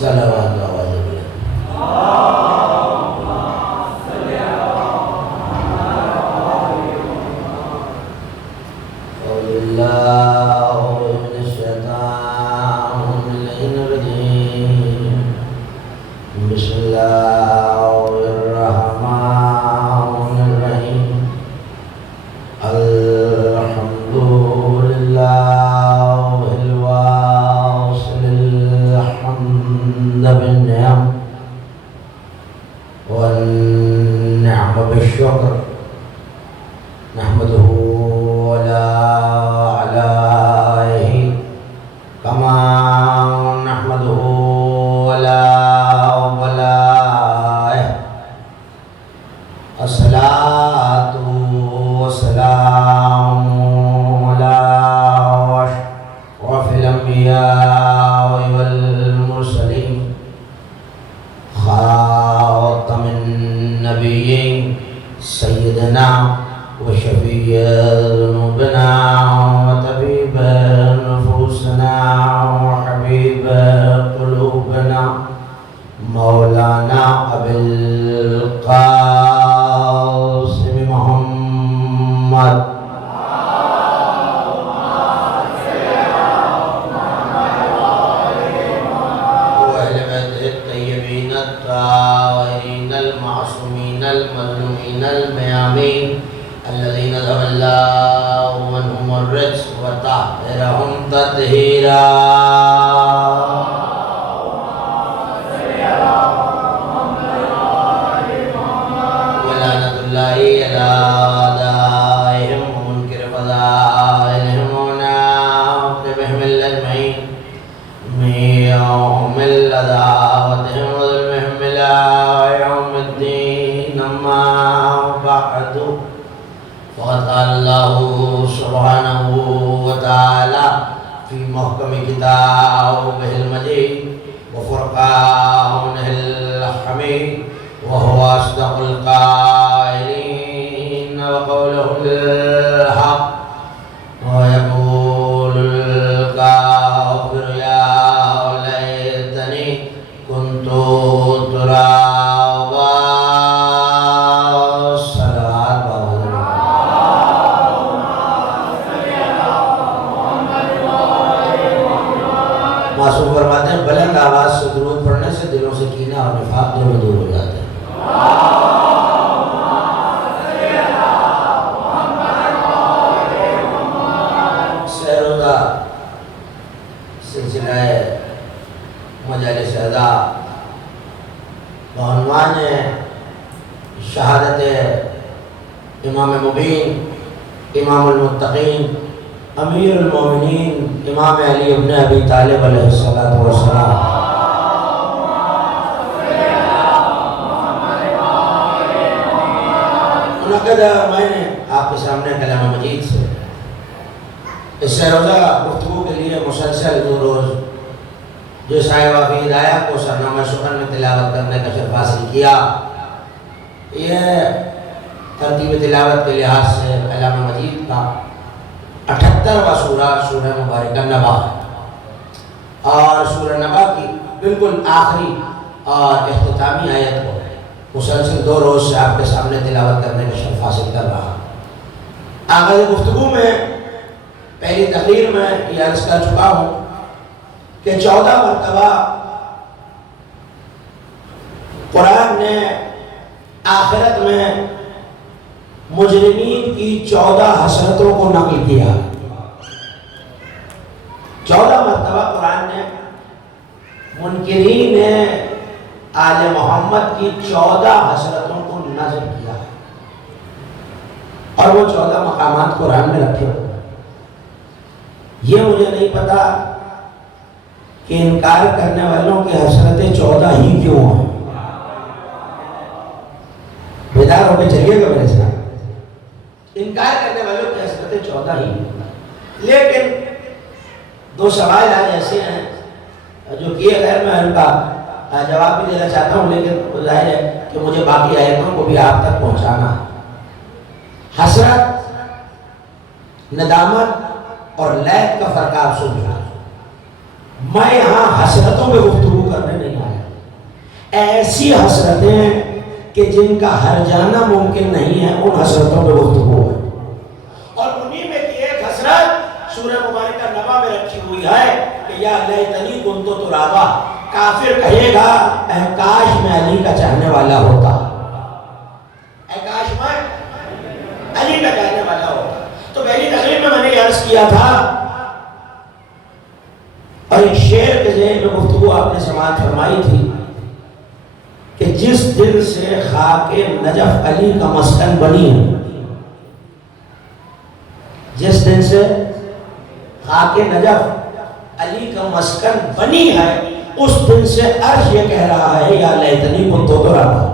صلوات آواز بلند اعوذ باللہ من الشیطان الرجیم بسم اللہ الرحمن الرحیم الحمد للہ الواصل الحمد بالنعم والنعم بالشکر نحمده ولا علائه كما نحمده ولا ولائه الصلاة والسلام على أشرف الأنبياء والمرسلين خاتم النبيين سيدنا وشفيع ذنوبنا وطبيب نفوسنا وحبيب قلوبنا مولانا أبي القاسم محمد وأهل بيته الطيبين الطاهرين المعصومين المظلومين الميامين الذين تولوا عنهم الرجس وطهرهم تطهيرا ولعنة الله على أعدائهم ومنكر فضائلهم ونعوذبهم الأجمعين من يوم العداوتهم وظلمهم إلى يوم الدين أما بعد فقد قال الله سبحانه وتعالى في محكم كتابه المجيد وفرقانه الحميد وهو أصدق القائلين وقوله الحق ويقول الكافر يا ليتني كنت ترابا صلوات معصوم فرماتے ہیں بلند آواز سے درود پڑھنے سے دلوں سے کینہ اور نفاق دونوں دور ہو جاتے ہیں۔ سیروزہ سلسلہ مجالس ادا بعنوان شہادت امام مبین امام المتقین امیر المومنین امام علی ابن ابی طالب علیہ السلام منعقد ہے۔ میں نے آپ کے سامنے کلام مجید سے اس سے روزہ گفتگو کے لیے مسلسل دو روز جو صاحبہ فی ہدایہ کو سرنامہ سخن میں تلاوت کرنے کا شرف حاصل کیا، یہ ترتیب تلاوت کے لحاظ سے کلام مجید کا 78واں سورہ سورہ مبارکہ نبا ہے، اور سورہ نبا کی بالکل آخری اور اختتامی آیت کو مسلسل دو روز سے آپ کے سامنے تلاوت کرنے کا شرف حاصل کر رہا۔ آغاز گفتگو میں پہلی تقریر میں یہ عرض کر چکا ہوں کہ 14 مرتبہ قرآن نے آخرت میں مجرمین کی 14 حسرتوں کو نقل کیا۔ 14 مرتبہ قرآن نے منکرین آل محمد کی 14 حسرتوں کو نظر کیا، اور وہ 14 مقامات قرآن میں رکھے ہوئے۔ یہ مجھے نہیں پتا کہ انکار کرنے والوں کی حسرتیں 14 ہی کیوں ہیں۔ بیدار ہو کے چلیے گا میرے ساتھ۔ انکار کرنے والوں کی حسرتیں 14 ہی ہیں، لیکن دو سوال آج ایسے ہیں جو کیے غیر میں ان کا جواب بھی دینا چاہتا ہوں، لیکن ظاہر ہے کہ مجھے باقی آیتوں کو بھی آپ تک پہنچانا ہے۔ حسرت، ندامت اور لیت کا فرق آپ سمجھو۔ میں یہاں حسرتوں پہ گفتگو کرنے نہیں آیا، ایسی حسرتیں کہ جن کا ہر جانا ممکن نہیں ہے، ان حسرتوں پہ گفتگو ہے۔ اور انہی میں کی ایک حسرت سورہ مبارکہ نبا میں رکھی ہوئی ہے کہ یا لیتنی کنت ترابا، کافر کہے گا اے کاش میں علی کا چاہنے والا ہوتا، اے کاش میں علی کا چاہنے والا ہوتا۔ تو پہلی تقریب میں نے عرض کیا تھا، اور ایک شعر کے ذہن میں گفتگو آپ نے سماعت فرمائی تھی کہ جس دن سے خاک نجف علی کا مسکن بنی ہے، جس دن سے خاک نجف علی کا مسکن بنی ہے، اس دن سے عرش یہ کہہ رہا ہے یا لیتنی کنت ترابا۔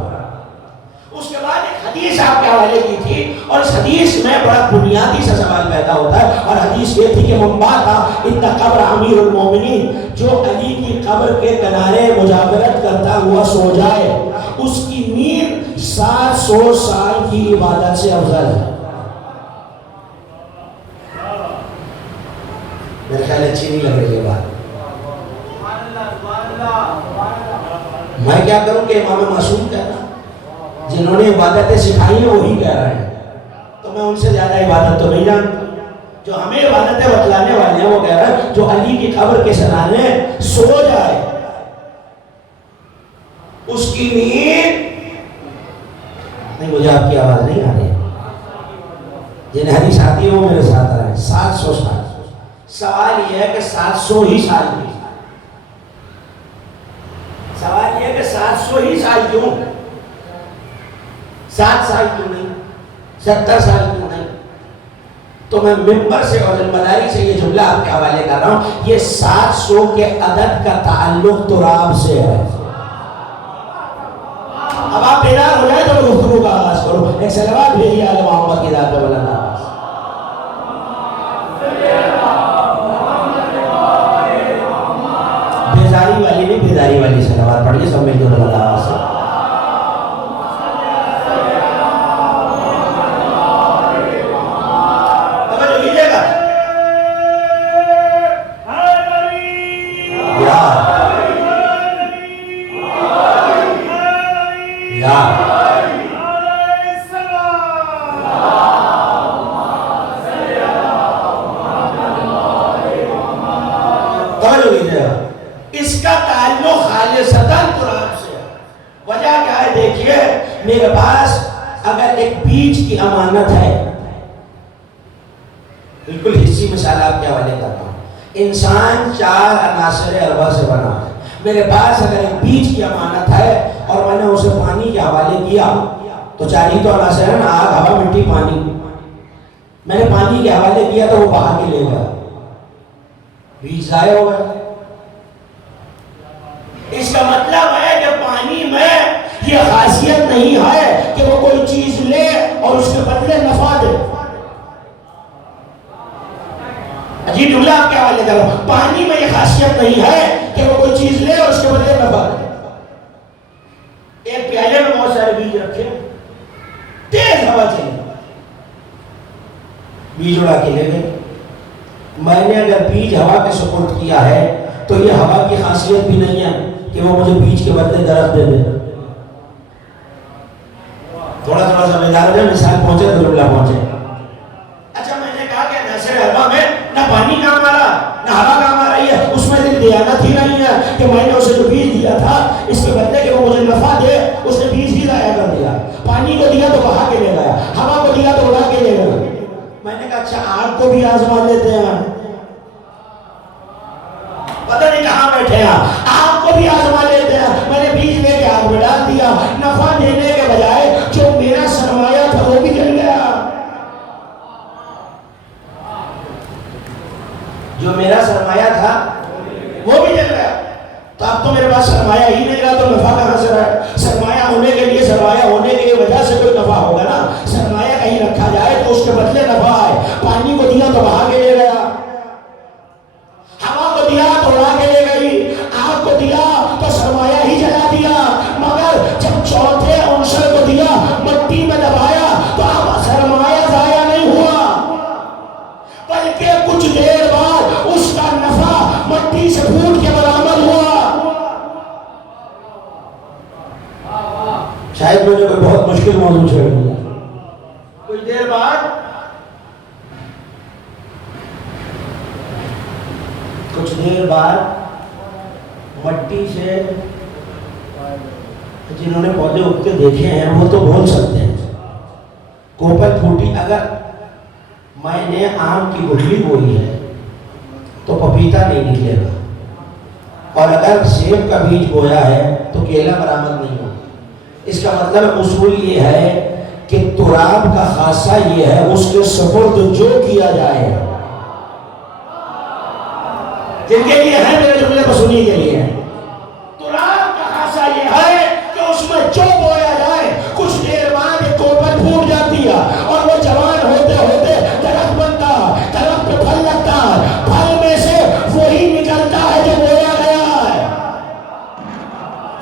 اس کے بعد ایک حدیث آپ کے حوالے کی تھی، اور اس حدیث میں بڑا بنیادی سا سوال پیدا ہوتا ہے، اور حدیث یہ تھی کہ من بات ان قبر امیر المومنین، جو علی کی قبر کے کنارے مجاورت کرتا ہوا سو جائے، اس کی نیند 700 سال کی عبادت سے افضل ہے۔ میرے خیال اچھی نہیں لگ رہی یہ بات، میں کیا کروں کہ امام معصوم کہنا، جنہوں نے عبادتیں سکھائی ہیں وہی کہہ رہے ہیں، تو میں ان سے زیادہ عبادت تو نہیں جانتا۔ جو ہمیں عبادتیں بتلانے والے ہیں وہ کہہ رہے ہیں جو علی کی قبر کے سرانے سو جائے، اس کی نیند نہیں، مجھے آپ کی آواز نہیں آ رہی، جن حدیث آتی ہے وہ میرے ساتھ آ رہے ہیں 700 سال۔ سوال یہ ہے کہ 700 ہی سال کی، سوال یہ ہے کہ 700 ہی سال کیوں، 7 سال کیوں نہیں، 70 سال کیوں نہیں؟ تو میں ممبر سے اور ذمہ سے یہ جملہ آپ کے حوالے کر رہا ہوں، یہ 700 کے عدد کا تعلق تراب سے ہے۔ اب آپ بیدار ہو جائے تو گفتگو کا آغاز کرو، ایک صلوات بھیجیے آل محمد کی ذات پہ بلند آواز۔ بیزاری والی نہیں، بیداری والی صلوات پڑھیے سب مل کے بلند آواز سے۔ اس کا تعلق خالصتاً قرآن سے ہے۔ وجہ کیا ہے دیکھیے، میرے پاس اگر ایک بیج کی امانت ہے، بالکل حصی مثال آپ کے حوالے کرتا ہوں، انسان 4 عناصر اربع سے بنا ہے، میرے پاس اگر ایک بیج کی امانت ہے اور میں نے اسے پانی کے حوالے کیا تو 4 ہی تو عناصر ہیں نا، آگ، ہوا، مٹی، پانی۔ میں نے پانی کے حوالے کیا تو وہ بہا کے لے گیا، بیج ضائع ہو گیا۔ اس کا مطلب ہے کہ پانی میں یہ خاصیت نہیں ہے کہ وہ کوئی چیز لے اور اس کے بدلے نفع دے۔ عجیب جملہ آپ کے حوالے کرو، پانی میں یہ خاصیت نہیں ہے کہ وہ کوئی چیز لے اور اس کے بدلے نفع دے۔ ایک پیالے میں بہت سارے بیج رکھے، تیز ہوا چلی، بیج اڑا کے لے گئے۔ میں نے اگر بیج ہوا کے سپورٹ کیا ہے تو یہ ہوا کی خاصیت بھی نہیں ہے کہ وہ مجھے بیج کے بدلے درخت دے دے۔ تھوڑا تھوڑا سا بیدار ہے، مثال پہنچے تو جملہ پہنچے۔ اچھا، میں نے کہا کہ عناصر اربع میں نہ پانی کام آ رہا نہ ہوا کام آ رہی ہے، اس میں دل دیانت ہی نہیں ہے کہ میں نے اسے جو بیج دیا تھا اس کے بدلے کہ وہ مجھے نفع دے، اس نے بیج ہی ضائع کر دیا۔ پانی کو دیا تو بہا کے لے گیا، ہوا کو دیا تو اڑا کے لے گیا۔ میں نے کہا اچھا آگ کو بھی آزما لیتے ہیں، پتہ نہیں کہاں بیٹھے ہیں، آگ کو بھی آزما لیتے ہیں۔ میں نے بیج لے کے آگ میں ڈال دیا، نفع دینے کے بجائے جو میرا سرمایہ تھا وہ بھی جل گیا، جو میرا سرمایہ تھا وہ بھی جل گیا۔ تو اب تو میرے پاس سرمایہ ہی نہیں رہا تو نفع کہاں سے رہا؟ سرمایہ ہونے کے لیے، سرمایہ ہونے کی وجہ سے کوئی نفع ہوگا نا۔ سرمایہ کہیں رکھا جائے تو اس کے بدلے نفع آئے۔ پانی کو دیا تو بہا کے لے گیا، ہوا کو دیا تو اڑا کے لے گئی، آگ کو دیا تو سرمایہ ہی جلا دیا۔ مگر جب چوتھے عنصر کو دیا، مٹی میں دبایا، تو اب سرمایہ ضائع نہیں ہوا، بلکہ کچھ دیر بعد اس کا نفع مٹی سے پھوٹ موضوع چھوڑ دیا. کچھ دیر بعد مٹی سے جنہوں نے پودے اگتے دیکھے ہیں وہ تو بول سکتے ہیں. کوپل پھوٹی. اگر میں نے آم کی گٹھلی بوئی ہے تو پپیتا نہیں نکلے گا, اور اگر سیب کا بیج بویا ہے تو کیلا برآمد نہیں ہوگا. اس کا مطلب اصول یہ ہے کہ تراب کا خاصہ یہ ہے اس کے سپرد جو کیا جائے. جن کے لیے ہے میرے جملے کو سنی کے لیے, تراب کا خاصہ یہ ہے کہ اس میں جو بویا جائے کچھ دیر بعد ایک کوپل پھوٹ جاتی ہے اور وہ جوان ہوتے ہوتے درخت بنتا ہے, درخت پہ پھل لگتا ہے, پھل میں سے وہی نکلتا ہے جو بویا گیا ہے.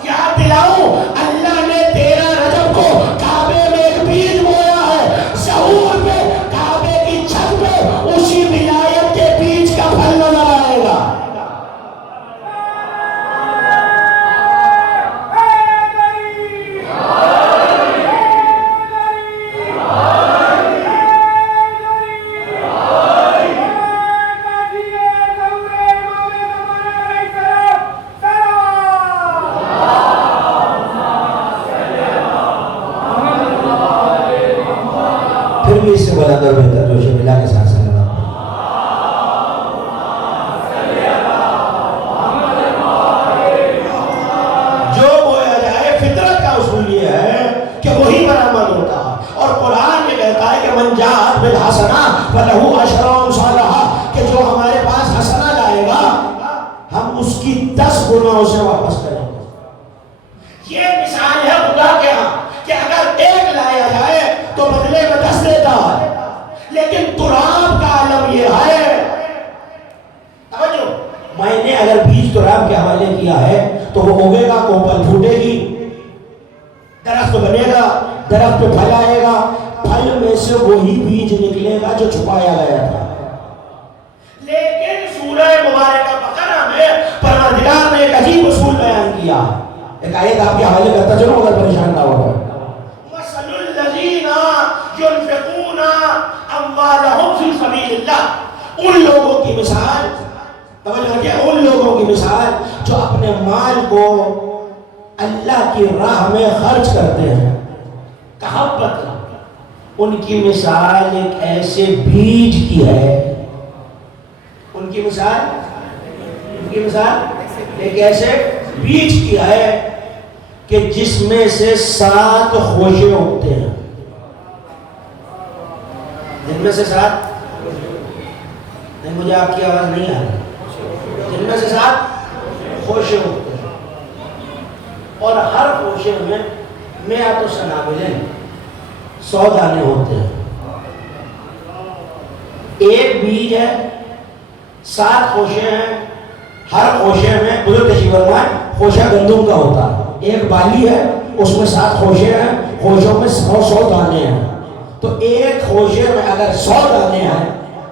یاد دلاؤں, اللہ نے 13 رجب کو کعبے میں ایک بیج بویا ہے, ظہور پہ کعبے کی چھت پہ اسی ولایت کے بیج کا پھل نظر آئے گا. اس سے بلند اور بہتر جوش ملا کے ساتھ صلی اللہ جو بویا جائے. فطرت کا اصول یہ ہے کہ وہی برآمد ہوتا ہے, اور قرآن یہ کہتا ہے کہ من جاء بالحسنہ فلہ عشر امثالها, کہ جو ہمارے پاس حسنہ لائے گا ہم اس کی 10 گنا اسے واپس کریں گے. یہ مثال ہے خدا کے ہاں کہ اگر 1 لایا جائے تو بدلے میں 10 دیتا ہے, لیکن تراب کا عالم یہ ہے. توجہ, میں نے اگر بیج تراب کے حوالے کیا ہے تو وہ اگے گا, کوپل پھوٹے گی, درخت بنے گا, درخت پہ پھل آئے گا, پھل میں سے وہی بیج نکلے گا جو چھپایا گیا تھا. لیکن سورہ مبارکہ بقرہ میں پروردگار نے ایک عجیب اصول بیان کیا. ایک آیت آپ کے حوالے کرتا چلو اگر پریشان نہ ہوگا. مثل الذین ينفقون اموالهم فی سبیل اللہ, ان لوگوں کی مثال, توجہ کیا, ان لوگوں کی مثال جو اپنے مال کو اللہ کی راہ میں خرچ کرتے ہیں. کہاوت, ان کی مثال ایک ایسے بیج کی ہے, ان کی مثال ایک ایسے بیج کی ہے کہ جس میں سے 7 خوشے اگتے ہیں. جن میں سے 7, نہیں مجھے آپ کی آواز نہیں آ رہی, جن میں سے 7 خوشے اگتے ہیں, اور ہر خوشے میں 100 سنابلیں 100 دانے ہوتے ہیں. ایک بیج ہے, 7 خوشے ہیں, ہر خوشے میں بزرگ تشریف فرمائے خوشہ گندم کا ہوتا ہے. ایک بالی ہے, اس میں 7 خوشے ہیں, خوشوں میں 100 دانے ہیں. تو ایک خوشے میں اگر 100 دانے ہیں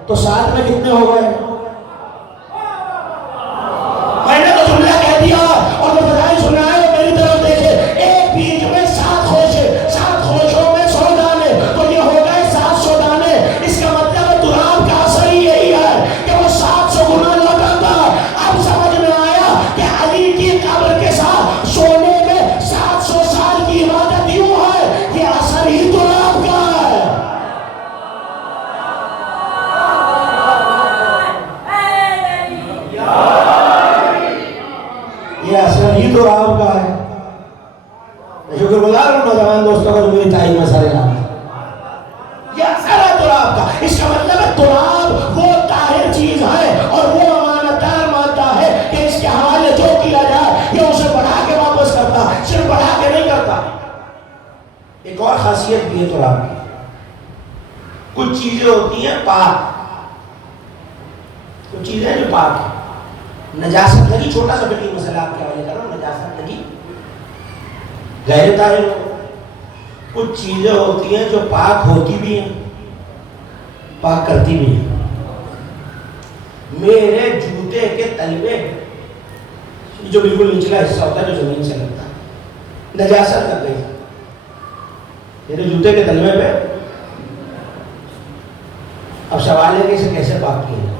تو 7 میں کتنے ہو گئے؟ میں نے تو جملہ کہہ دیا اور میں بتائی سنا ہے, میری طرف دیکھے, ایک بیج میں 7 خوشے, 7 خوشوں میں 100 دانے, تو یہ ہو گئے 700 دانے. اس کا مطلب ہے تراب کا اثر ہی یہی ہے کہ وہ 700 گنا لوٹاتا. اب سمجھ میں آیا کہ علی کی قبر کے ساتھ سونے میں 700 سال کی عبادت یوں ہے, یہ اثر ہی تراب کا ہے. یہ اثر ہی تراب کا ہے. شکر گزار ہوں نوجوان دوستوں کا جو میری تعریف میں سارے لانا. یہ اثر ہے تراب کا. اس کا مطلب ہے تراب وہ طاہر چیز ہے اور وہ امانتدار مادہ ہے کہ اس کے حوالے جو کیا جائے یہ اسے بڑھا کے واپس کرتا, صرف بڑھا کے نہیں کرتا. ایک اور خاصیت بھی ہے تراب کی, کچھ چیزیں ہوتی ہیں پاک, کچھ چیزیں جو پاک ہیں. نجاست لگی, چھوٹا سا فقہی مسئلہ آپ کے حوالے کر رہا ہوں, نجاست لگی غیر طاہر ہو. کچھ چیزیں ہوتی ہیں جو پاک ہوتی بھی ہیں, پاک کرتی بھی ہیں. میرے جوتے کے تلوے جو بالکل نچلا حصہ ہوتا ہے جو زمین سے لگتا ہے, نجاست لگ گئی, تیرے جوتے کے تلوے پہ. اب سوال ہے کہ اسے کیسے پاک کیا جائے.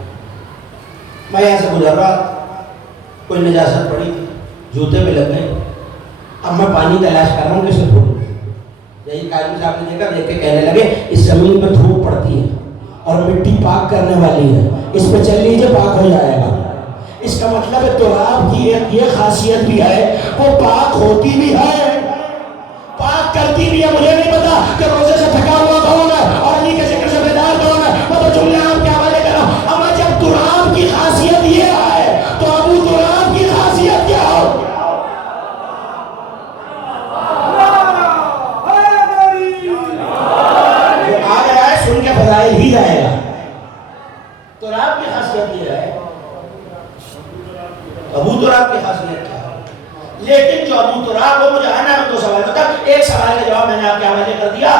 میں یہاں سے گزر رہا, کوئی نجاست پڑی تھی, جوتے پہ لگ گئے. اب میں پانی تلاش کر رہا ہوں کیسے دھوؤں. یہی قاضی صاحب نے دیکھا, دیکھ کے کہنے لگے اس زمین پہ دھوپ پڑتی ہے اور مٹی پاک کرنے والی ہے, اس پہ چل لیجیے پاک ہو جائے گا. اس کا مطلب ہے تراب کی ایک یہ خاصیت بھی ہے, وہ پاک ہوتی بھی ہے, پاک کرتی بھی ہے. مجھے نہیں پتا کہ روزے سے تھکا ہوا کون ہے اور علی کے ذکر سے بیدار کون ہے, میں تو جملے آپ کے حوالے کر رہا ہوں. اما جب تراب کی خاصیت یہ ہے تو ابو تراب کی خاصیت کیا ہو؟ سن کے فضائل ہی جائے گا. تراب کی خاصیت یہ ہے, ابو تراب کی خاصیت کیا ہے. لیکن جو ابو تراب ہو, مجھے آنا ہے دو سوال ہوتا, ایک سوال کا جواب میں نے آپ کے حوالے کر دیا.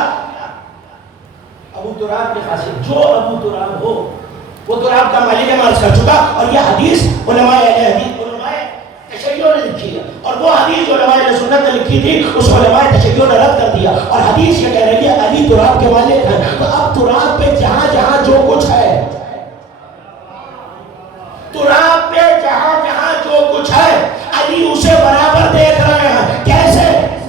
ابو تراب کی خاصیت, جو ابو تراب ہو وہ تراب کا مالک ہے, میں عرض کر چکا. اور یہ حدیث علماء اہل حدیث, علماء تشیع نے لکھی ہے, اور وہ حدیث جو علماء اہل سنت نے لکھی تھی اس کو علماء تشیع نے رد کر دیا. اور حدیث یہ کہہ رہی ہے علی تراب کے مالک ہیں. تو اب تراب پہ جہاں جہاں جو کچھ ہے, تراب پہ جہاں جہاں جو کچھ ہے, علی اسے برابر دیکھ رہے ہیں. کیسے؟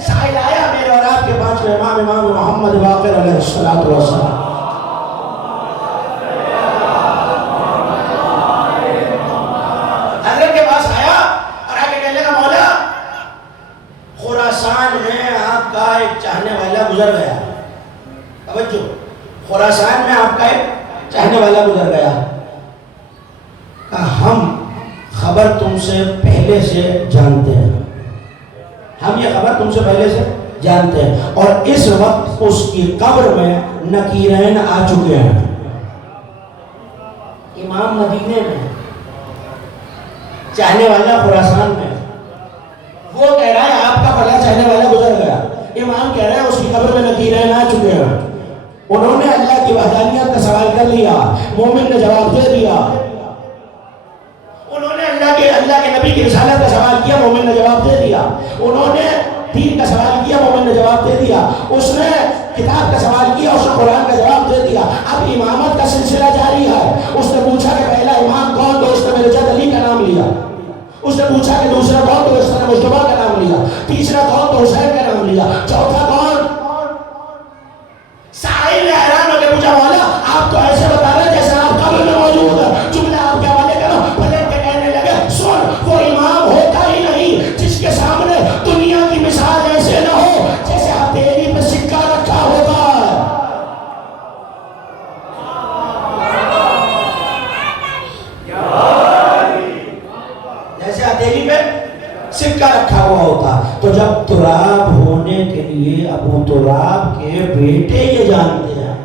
سائل آیا میرے اور آپ کے پانچویں امام, امام محمد باقر علیہ السلام. حضرت کے پاس آیا اور آگے کہنے لگا, مولا خراسان میں آپ کا ایک چاہنے والا گزر گیا. توجہ, خراسان میں آپ کا ایک چاہنے والا گزر گیا. ہم خبر تم سے پہلے سے جانتے ہیں, ہم یہ خبر تم سے پہلے سے جانتے ہیں, اور اس وقت اس کی قبر میں نکیرین آ چکے ہیں. امام مدینے میں, چاہنے والا خراسان میں, وہ کہہ رہا ہے آپ کا فلاں چاہنے والا گزر گیا. امام کہہ رہا ہے اس کی قبر میں نکیرین آ چکے ہیں. انہوں نے اللہ کی وحدانیت کا سوال کر لیا, مومن نے جواب دے دیا. انہوں نے اللہ کے نبی کی رسالت کا سوال کیا, مومن نے جواب دے دیا. انہوں نے دین کا سوال کیا, مومن نے جواب دے دیا. اس نے کتاب کا سوال کیا, اس نے قرآن کا جواب دے دیا. اب امامت کا سلسلہ جاری ہے. اس نے پوچھا کہ پہلا امام کون, تو اس نے میرے جد علی کا نام لیا. اس نے پوچھا کہ دوسرا کون, تو اس نے مصطفیٰ کا نام لیا. تیسرا کون, تو حسین کا نام لیا. چوتھا کون؟ سائل نے حیران ہو کے پوچھا, مولا آپ تو ایسے بتا رہے جیسے آپ قبر میں موجود ہے. جملہ آپ کے حوالے کرو. پلٹ کے کہنے لگے, سن, وہ امام ہوتا ہی نہیں جس کے سامنے دنیا کی مثال ایسے نہ ہو جیسے ہتھیلی پہ سکہ رکھا ہوگا. جیسے ہتھیلی پہ سکہ رکھا ہوا ہوتا. تو جب تراب ہونے کے لیے ابو تراب کے بیٹے یہ جانتے ہیں.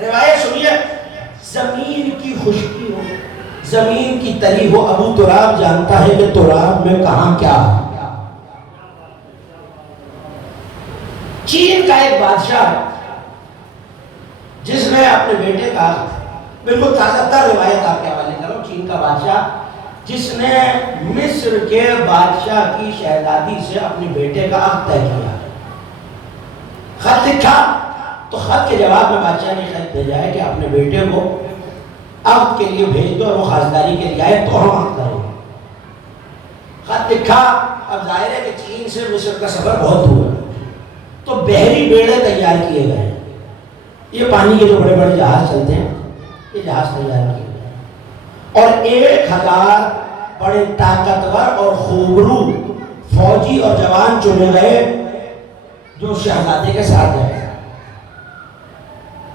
روایت سنیے, زمین کی خشکی ہو, زمین کی تری ہو, ابو تراب جانتا ہے کہ تراب میں کہاں کیا ہے. چین کا ایک بادشاہ جس نے اپنے بیٹے کا, بالکل تازہ تر روایت آپ کے حوالے کرو, چین کا بادشاہ جس نے مصر کے بادشاہ کی شہزادی سے اپنے بیٹے کا عقد طے کیا. خط لکھا تو خط کے جواب میں بادشاہ نے خط بھیجا ہے کہ اپنے بیٹے کو عقد کے لیے بھیج دو اور وہ خاصداری کے لیے آئے تو ہم عقد کریں. خط لکھا. اب ظاہر ہے کہ چین سے مصر کا سفر بہت دور ہے, تو بحری بیڑے تیار کیے گئے. یہ پانی کے جو بڑے بڑے جہاز چلتے ہیں, یہ جہاز تیار کیے گئے, اور 1000 بڑے طاقتور اور خوبرو فوجی اور جوان چنے گئے جو شہزادے کے ساتھ گئے.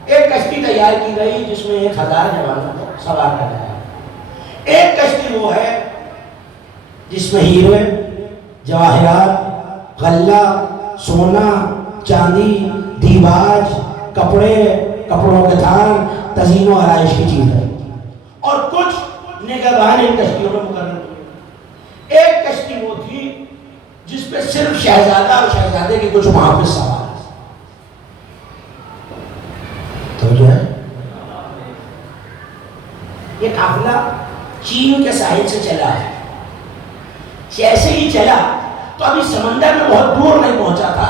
ایک کشتی تیار کی گئی جس میں 1000 جوانوں کو سوار کر گیا. ایک کشتی وہ ہے جس میں ہیرے, جواہرات, غلہ, سونا, چاندی, دیباج, کپڑے, کپڑوں کے تھان, تزئین و آرائش کی چیز ہے, اور کچھ نگہبان ان کشتیوں میں مقرر ہوئے. ایک کشتی وہ تھی جس پہ صرف شہزادہ اور شہزادے کے کچھ محافظ سوار. تو جو ہے یہ قافلہ چین کے ساحل سے چلا ہے. جیسے ہی چلا تو ابھی سمندر میں بہت دور نہیں پہنچا تھا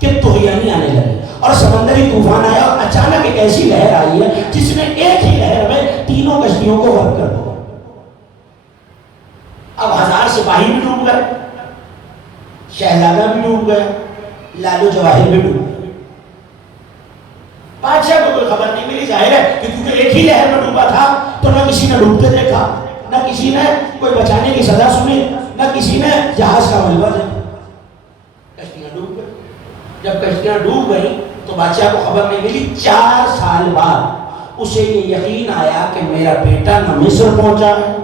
کہ طغیانی آنے لگی اور سمندری طوفان آیا اور اچانک ایک ایسی لہر آئی ہے جس نے ایک ہی لہر میں تینوں کشتیوں کو غرق کر دیا۔ اب 1000 سپاہی بھی ڈوب گئے، شہزادہ بھی ڈوب گئے، لالو جواہر بھی ڈوب گئے۔ بادشاہ کو کوئی خبر نہیں ملی، ظاہر ہے کہ کیونکہ ایک ہی لہر میں ڈوبا تھا تو نہ کسی نے ڈوبتے دیکھا، نہ کسی نے کوئی بچانے کی سزا سنی، نہ کسی نے جہاز کا ملبہ دیکھا۔ کشتیاں ڈوب گئی۔ جب کشتیاں ڈوب گئی تو بادشاہ کو خبر نہیں ملی۔ 4 سال بعد اسے یہ یقین آیا کہ میرا بیٹا نہ مصر پہنچا ہے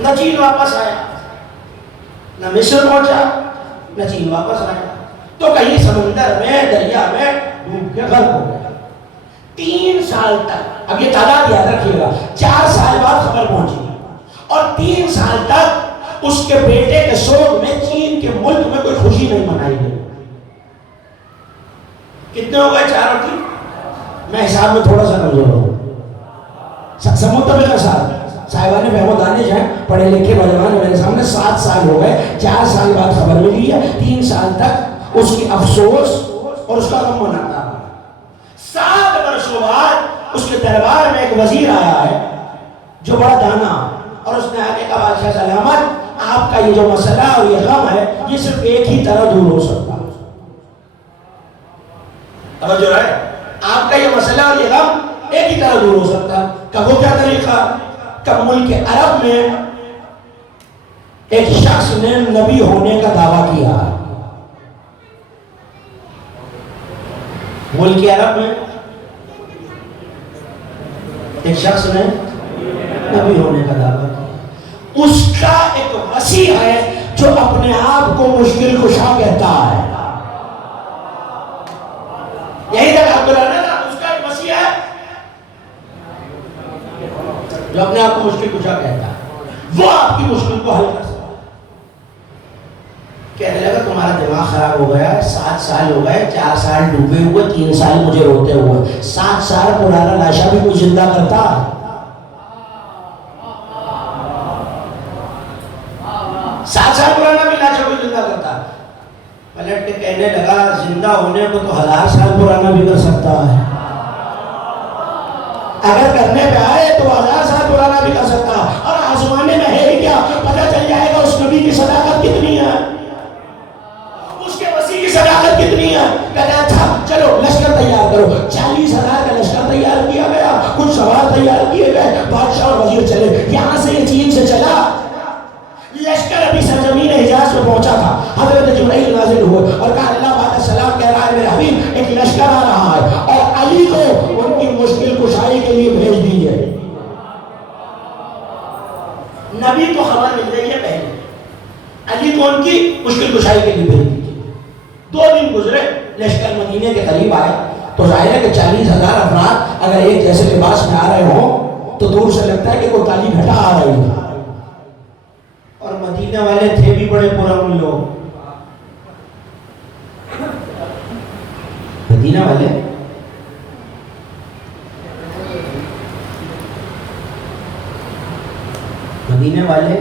نہ چین واپس آیا، نہ مصر پہنچا نہ چین واپس آیا، تو کہیں سمندر میں دریا میں ڈوب کے غرق ہو گیا۔ 3 سال تک، اب یہ تعداد یاد رکھیے گا، 4 سال بعد خبر پہنچی اور 3 سال تک اس کے بیٹے کے سوگ میں چین کے ملک میں کوئی خوشی نہیں منائی گئی۔ کتنے ہو گئے 4 اور 3؟ میں حساب میں تھوڑا سا کمزور ہوں، سمجھتا صاحب صاحبان فہم و دانش ہیں، پڑھے لکھے نوجوان میرے سامنے۔ 7 سال ہو گئے، 4 سال بعد خبر ملی ہے، 3 سال تک اس کی افسوس اور اس کا غم مناتا ہے۔ 7 برسوں بعد اس کے دربار میں ایک وزیر آیا ہے جو بڑا دانا، اور اس نے آگے کہا بادشاہ سلامت، آپ کا یہ جو مسئلہ اور یہ غم ہے یہ صرف ایک ہی طرح دور ہو سکتا ہے۔ توجہ ہے، آپ کا یہ مسئلہ اور یہ غم ایک ہی طرح دور ہو سکتا ہے۔ کہ وہ کیا طریقہ؟ کہ ملک عرب میں ایک شخص نے نبی ہونے کا دعویٰ کیا۔ ملک عرب میں ایک شخص نے نبی ہونے کا دعویٰ کیا، اس کا ایک مسیح ہے جو اپنے آپ کو مشکل کشا کہتا ہے۔ یہی تک آپ بلانا نا، اس کا ایک مسیح ہے جو اپنے آپ کو مشکل کشا کہتا ہے، وہ آپ کی مشکل کو حل کر سکتا ہے۔ کہنے لگا تمہارا دماغ خراب ہو گیا، 7 سال ہو گئے، 4 سال ڈوبے ہوئے، 3 سال مجھے روتے ہوئے، 7 سال پرانا لاشا بھی کوئی زندہ کرتا؟ 7 سال پرانا بھی لاشا کوئی زندہ کرتا؟ پلٹ کے کہنے لگا زندہ ہونے کو تو 1000 سال پرانا بھی کر سکتا ہے، اگر کرنے پہ آئے تو 1000 سال پرانا بھی کر سکتا ہے، اور آزمانے میں ہے ہی کیا، پتہ چل جائے گا اس نبی کی صداقت کتنی ہے، اس کے مسیح کی صداقت کتنی ہے۔ کہتا تھا چلو لشکر تیار کرو، 40,000 کا لشکر تیار کیا گیا، کچھ سوار تیار کیے گئے، بادشاہ اور وزیر چلے۔ یہاں سے یہ چین سے چلا، لشکر ابھی سرزمین حجاز میں پہنچا تھا، حضرت جبرائیل نازل ہوئے اور کہا اللہ بعد السلام کہہ رہا ہے میرے حبیب ایک لشکر آ رہا ہے اور علی کو ان کی مشکل کشائی کے لیے بھیج دیجئے۔ نبی کو خبر مل رہی ہے پہلے، علی کو ان کی مشکل کشائی کے لیے بھیج دیجئے۔ 2 دن گزرے، لشکر مدینے کے قریب آئے تو ظاہر ہے کہ 40,000 افراد اگر ایک جیسے لباس میں آ رہے ہوں تو دور سے لگتا ہے کہ کوئی کالی گھٹا آ رہی ہے، اور مدینہ والے تھے بھی بڑے پرامن لوگ۔ مدینہ والے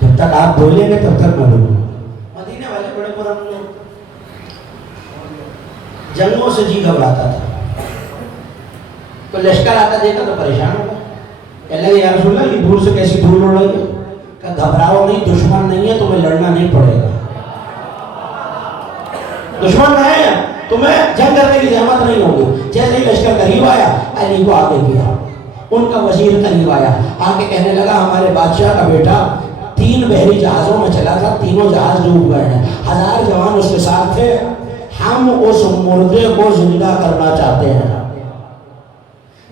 جب تک آپ بولیں گے تب تک میں بولوں گا۔ مدینہ والے بڑے پرامن لوگ، جنگوں سے جی گھبراتا تھا، تو لشکر آتا دیکھا تو پریشان ہوگا، کہنے لگے یا رسول اللہ یہ دور سے کیسی دھول اڑ رہی ہے؟ کہ گھبراؤ نہیں، دشمن نہیں ہے، تمہیں لڑنا نہیں پڑے گا، دشمن نہیں ہے، تمہیں جنگ کرنے کی زحمت نہیں ہوگی۔ جیسے ہی لشکر قریب آیا علی کو آگے کیا، ان کا وزیر قریب آیا، آگے کہنے لگا ہمارے بادشاہ کا بیٹا 3 بحری جہازوں میں چلا تھا، تینوں جہاز ڈوب گئے ہیں، 1000 جوان اس کے ساتھ تھے، ہم اس مردے کو زندہ کرنا چاہتے ہیں۔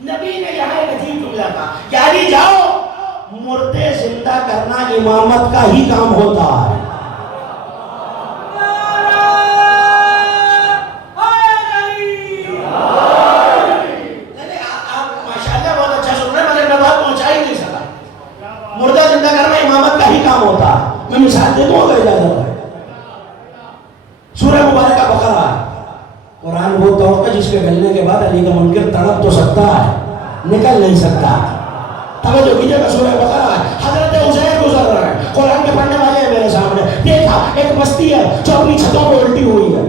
نبی نے یہاں ایک عجیب جملہ کہا، یعنی جاؤ، مردے زندہ کرنا امامت کا ہی کام ہوتا ہے۔ مردہ زندہ کرنا امامت کا ہی کام ہوتا ہے۔ میں مثال دے دوں اگر اجازت ہے، سورہ مبارکہ بقرہ ہے، قرآن وہ دور کا جس کے ملنے کے بعد علی کا منکر تڑپ تو سکتا ہے، نکل نہیں سکتا۔ توجہ کیجئے گا، سورہ بقرہ ہے، حضرت عزیر گزر رہے ہیں، قرآن کے پڑھنے والے ہیں میرے سامنے، دیکھا ایک بستی ہے جو اپنی چھتوں پہ الٹی ہوئی ہے،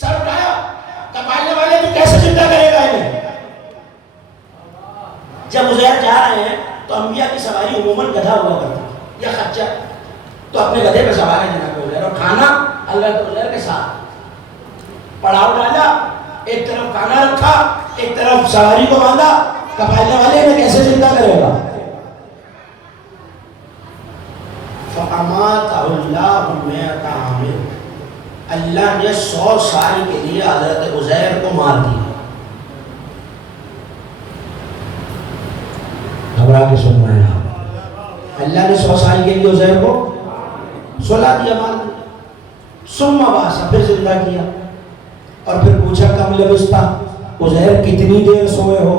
سر اٹھایا، کمالنے والے تو کیسے زندہ کرے گا انہیں؟ جب عزیر جا رہے ہیں تو انبیاء کی سواری عموماً گدھا ہوا کرتی یا خچر، تو اپنے گدھے پہ سوار ہے جناب عزیر، اور کھانا حضرت عزیر کے ساتھ پڑاؤ ڈالا، ایک طرف کھانا رکھا، ایک طرف سواری کو باندھا، کمالنے والے انہیں کیسے زندہ کرے گا؟ فَأَمَاتَهُ اللَّهُ مِائَةَ عَامٍ، اللہ نے 100 سال کے لیے حضرت عزیر کو مار دیا۔ گھبرا کے سن رہے ہیں آپ، اللہ نے 100 سال کے لیے عزیر کو سلا دیا، مار دیا۔ ثم بعث، پھر زندہ کیا، اور پھر پوچھا کم لبثت، عزیر کتنی دیر سوئے ہو؟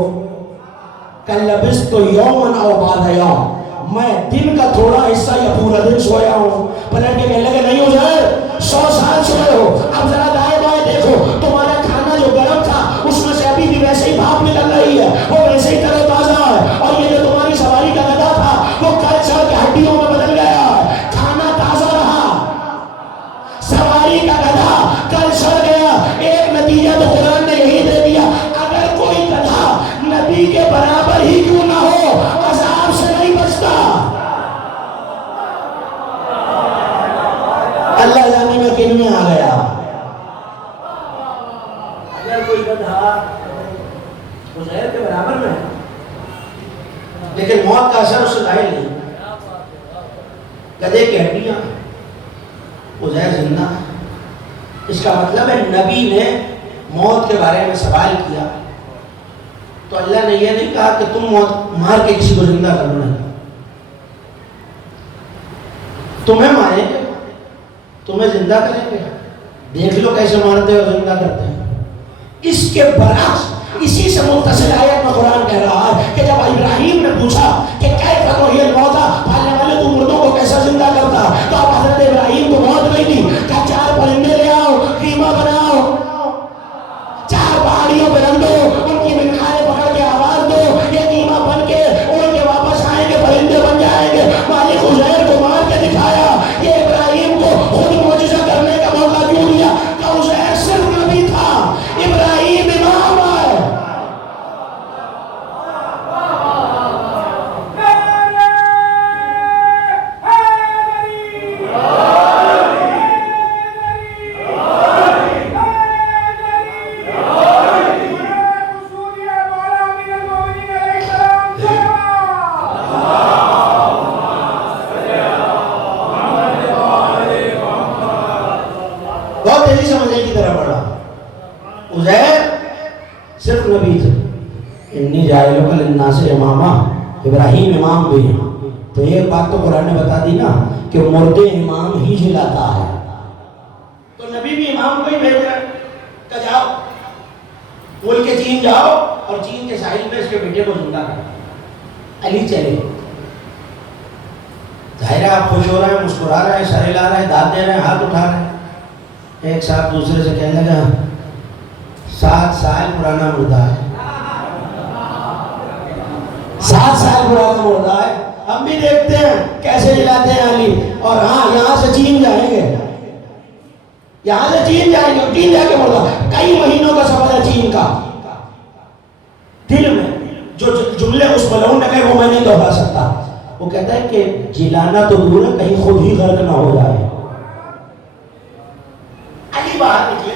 کل لبثت یوما او بعض یوم، میں دن کا تھوڑا حصہ یا پورا دن سویا ہوں۔ پلٹ کے کہنے لگے نہیں عزیر 100 سال سوئے ہو، اب ذرا دائیں بائیں دیکھو، تمہارا کھانا جو گرم تھا اس میں سے ابھی بھی ویسے ہی بھاپ نکل رہی ہے، وہ ویسے ہی تر و تازہ ہے، اور یہ جو تمہاری سواری کا گدھا تھا وہ کل سڑ کے ہڈیوں میں بدل گیا ہے، کھانا تازہ رہا، سواری کا گدھا کل سڑ گیا۔ ایک نتیجہ تو قرآن نے یہی دے دیا، اگر کوئی گدھا نبی کے برابر ہی کیوں نہ ہو عذاب سے نہیں بچتا۔ اللہ جانے میں کن میں آ گیا، اگر کوئی گدھا عزیر کے برابر میں ہے لیکن موت کا اثر اس سے ظاہر نہیں، گدھے کی ہڈیاں، عزیر زندہ۔ اس کا مطلب ہے نبی نے موت کے بارے میں سوال کیا تو اللہ نے یہ نہیں کہا کہ تم موت مار کے کسی کو زندہ کرنا ہے، تمہیں ماریں گے، تمہیں زندہ کریں گے، دیکھ لو کیسے مارتے اور زندہ کرتے ہیں۔ اس کے برعکس اسی سے متصل آیت میں قرآن کہہ رہا ہے کہ جب ابراہیم نے پوچھا کہ کیف تحیی الموتیٰ، پالنے والے تو مردوں کو کیسا زندہ کرتا، تو اب حضرت ابراہیم کو موت نہیں دی، کہا 4 پرندے لے آؤ، قیمہ بناؤ، 4 پہاڑیوں پہ رکھ دو، ان کی منکھاریں پکڑ کے آواز دو، یہ قیمہ بن کے اڑ کے واپس آئیں گے، پرندے بن جائیں گے۔ مالک عزیر کو مار کے دکھایا، یہ ابراہیم کو خود معجزہ کرنے کا موقع کیوں دیا؟ کہ عزیر صرف نبی تھا، ابراہیم امام ہے۔ بہت تیزی سے منزل کی طرف بڑھا، عزیر صرف نبی تھے، انی جاعلک للناس اماما، ابراہیم امام بھی ہیں، تو یہ بات تو قرآن نے بتا دی نا کہ مردے امام ہی جلاتا ہے، تو نبی بھی امام کو ہی بھیج رہا ہے کہ جاؤ ملک چین جاؤ اور چین کے ساحل میں اس کے بیٹے کو زندہ کرو۔ علی چلے، ظاہر ہے آپ خوش ہو رہے ہیں، مسکرا رہے ہیں، سر ہلا رہے ہیں، داد دے رہے ہیں، ہاتھ اٹھا رہے ہیں۔ ایک صاحب دوسرے سے کہنے لگا 7 سال پرانا مردہ ہے، 7 سال پرانا مردہ ہے، ہم بھی دیکھتے ہیں کیسے جلاتے ہیں علی، اور ہاں یہاں سے چین جائیں گے، یہاں سے چین جائیں گے، چین جا کے مردہ، کئی مہینوں کا سفر ہے چین کا۔ دل میں جو جملے اس ملعون نے کہے وہ میں نہیں دہرا سکتا، وہ کہتا ہے کہ جلانا تو دور ہے، کہیں خود ہی غرق نہ ہو جائے۔ علی باہر نکلے،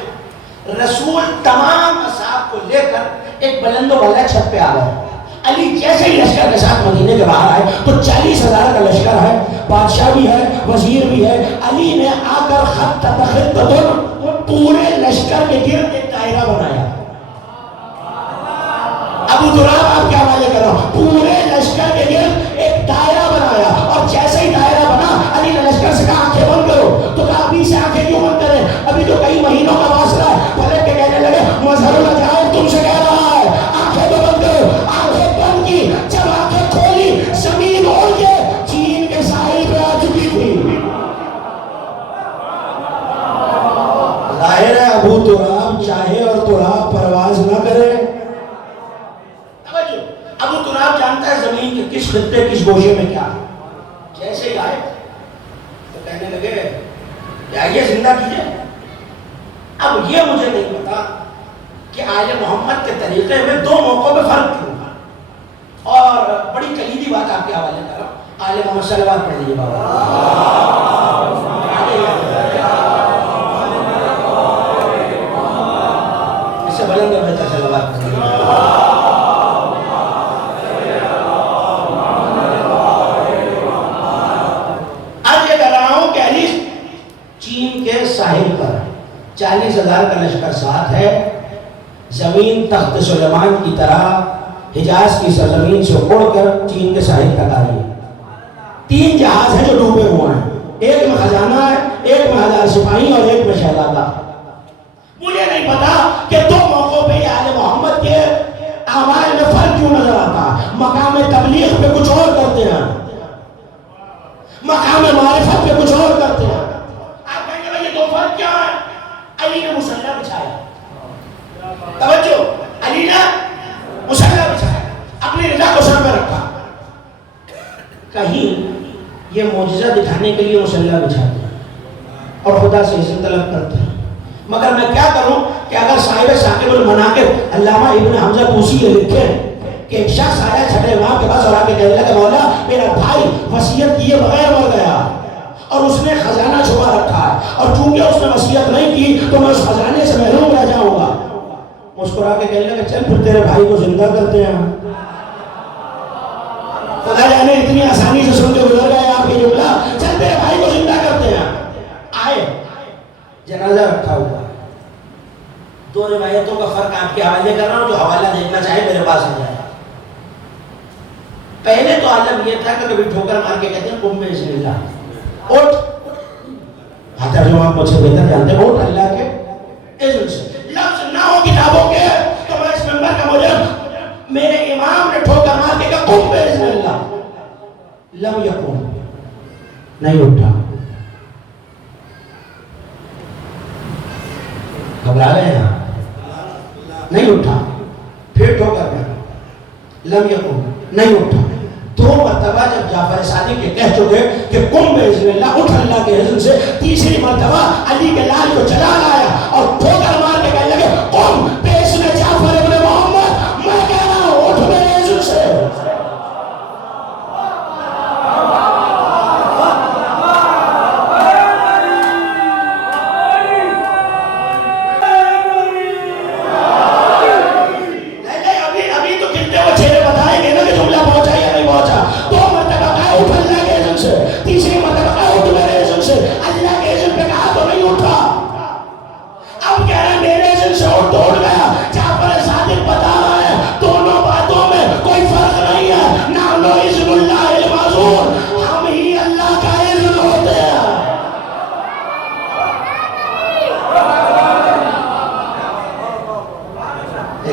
رسول تمام اصحاب کو لے کر ایک بلند و بالا چھت پہ آ گئے۔ علی جیسے ہی لشکر کے ساتھ مدینے کے باہر آئے تو 40,000 کا لشکر ہے، بادشاہ بھی ہے، وزیر بھی ہے۔ علی نے آ کر خط پورے لشکر کے گرد ایک دائرہ بنایا۔ ابو دراب آپ کے حوالے کر رہا ہوں، پورے لشکر کے گرد ایک دائرہ بنایا، اور جیسے ہی دائرہ بنا علی نے لشکر سے کہا آنکھیں بند کرو، تو کہا ابھی سے آنکھیں کیوں بند کریں، ابھی تو کئی مہینوں کا فاصلہ ہے۔ پلٹ کے کہنے لگے مظہر العجائب تم سے کہہ رہا ہے آنکھیں تو بند کرو۔ آنکھیں بند کی، جب آنکھیں کھولی زمین اڑ کے چین کے ساحل پہ آ چکی تھی۔ ظاہر ہے ابو تراب چاہے اور تراب پرواز نہ کرے۔ ابو تراب جانتا ہے زمین کے کس خطے کس گوشے میں کیا ہے۔ جیسے ہی آئے تو کہنے لگے پیدا کیجئے. اب یہ مجھے نہیں پتا کہ آل محمد کے طریقے میں دو موقعوں پہ فرق کیوں. اور بڑی کلیدی بات آپ کے حوالے کر رہا ہوں. آل محمد صلوات پڑھ لیجیے بابا. اس سے بلند اور بہتر صلوات پڑھ لیجیے. آج یہ کہہ رہا ہوں کہ علی چین کے ساحل پر 40,000 کا لشکر ساتھ ہے. زمین تخت سلیمان کی طرح حجاز کی سرزمین سے اڑ کر چین کے ساحل تک آئی ہے. 3 جہاز ہیں جو ڈوبے ہوئے ہیں. ایک میں خزانہ ہے, ایک میں 1000 سپاہی اور ایک میں شہزادہ. مجھے نہیں پتا کہ دو موقعوں پہ آل محمد کے اعمال میں فرق کیوں نظر آتا. مقام تبلیغ پہ کچھ اور کرتے ہیں, مقام معرفت پہ کچھ اور کرتے ہیں. آپ کہیں گے بھائی یہ دو فرق کیا ہے؟ علی نے مصلی بچھایا. توجہ, علی نے مصلی بچھایا, اپنی رضا کو سر میں رکھا. کہیں یہ معجزہ دکھانے کے لیے مصلی بچھاتے ہیں اور خدا سے عزت طلب کرتے ہیں. مگر میں کیا کروں کہ اگر صاحب ثاقب المناقب علامہ ابن حمزہ طوسی یہ لکھے کہ ایک شخص آیا چھٹے امام کے پاس اور آ کے کہنے لگا مولا میرا بھائی وصیت کیے بغیر مر گیا اور اس نے خزانہ چھپا رکھا ہے, اور چونکہ اس نے وصیت نہیں کی تو میں اس خزانے سے محروم رہ جاؤں گا. مسکرا کے کہنے لگا چل پھر تیرے بھائی کو زندہ کرتے ہیں. خدا جانے اتنی آسانی سے سن کے گزر گئے آپ یہ جملہ, چل تیرے بھائی کو زندہ کرتے ہیں. آئے, جنازہ رکھا ہوا. دو روایتوں کا فرق آپ کے حوالے کر رہا ہوں, جو حوالہ دیکھنا چاہے میرے پاس آ جائے. پہلے تو عالم یہ تھا کہ کبھی ٹھوکر مار کے کہتے ہیں قم بسم اللہ, اٹھ. جو آپ مجھ سے بہتر جانتے ہیں, اٹھ اللہ کے اذن سے. لفظ نہ ہو کتابوں کے تو میں اس منبر کا مجرم. میرے امام نے ٹھوکر مار کے کہا قم بسم اللہ, لم یقوم, نہیں اٹھا. گھبرا گئے ہیں, نہیں اٹھا. پھر ٹھوکر مار, لم یقوم, نہیں اٹھا. 2 مرتبہ جب جعفر صادق کے کہہ چکے کہ قم بسم اللہ, اٹھ اللہ کے اذن سے, تیسری مرتبہ علی کے لال کو چلا لایا اور ٹھوکر مار کے کہنے لگے قم بسم جعفر ابن محمد, میں کہہ رہا ہوں اٹھ میرے اذن سے.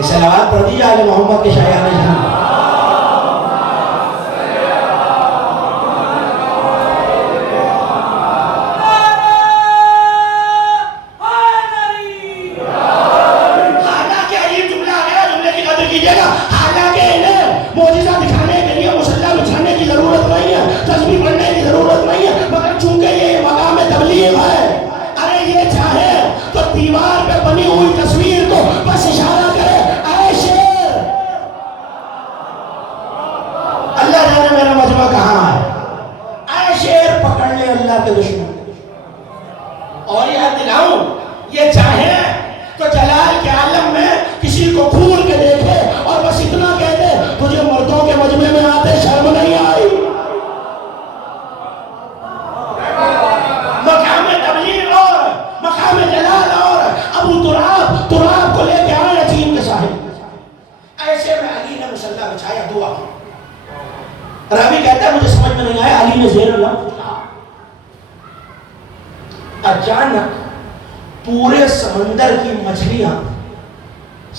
سلوات پڑھ دیجیے آل محمد کے شایان جہاں. حالانکہ عجیب جملہ آ گیا, جملے کی قدر کیجیے گا. حالانکہ انہیں معجزہ دکھانے کے لیے مصلی بچھانے کی ضرورت نہیں ہے, تسبیح پڑھنے کی ضرورت نہیں ہے, مگر چونکہ یہ مقام تبلیغ ہے. ارے یہ چاہے تو دیوار پہ بنی ہوئی تصویر کو بس اشارہ کرے, اللہ جانے میرا مجمع کہاں ہے, اے شیر پکڑ لے اللہ کے دشمن. اور یاد دلاؤں, یہ چاہے تو جلال کے عالم میں کسی کو گھور کے دیکھے اور بس اتنا کہہ دے تجھے مردوں کے مجمع میں آتے شرم نہیں آئی. مقام تبلیغ اور مقام جلال اور ابو تراب کو لے کے آئے چین کے ساحل. ایسے میں علی نے مصلی بچھایا, دعا. راوی کہتا ہے مجھے سمجھ میں نہیں آیا, علی نے زیر اللہ اٹھا. اچانک پورے سمندر کی مچھلیاں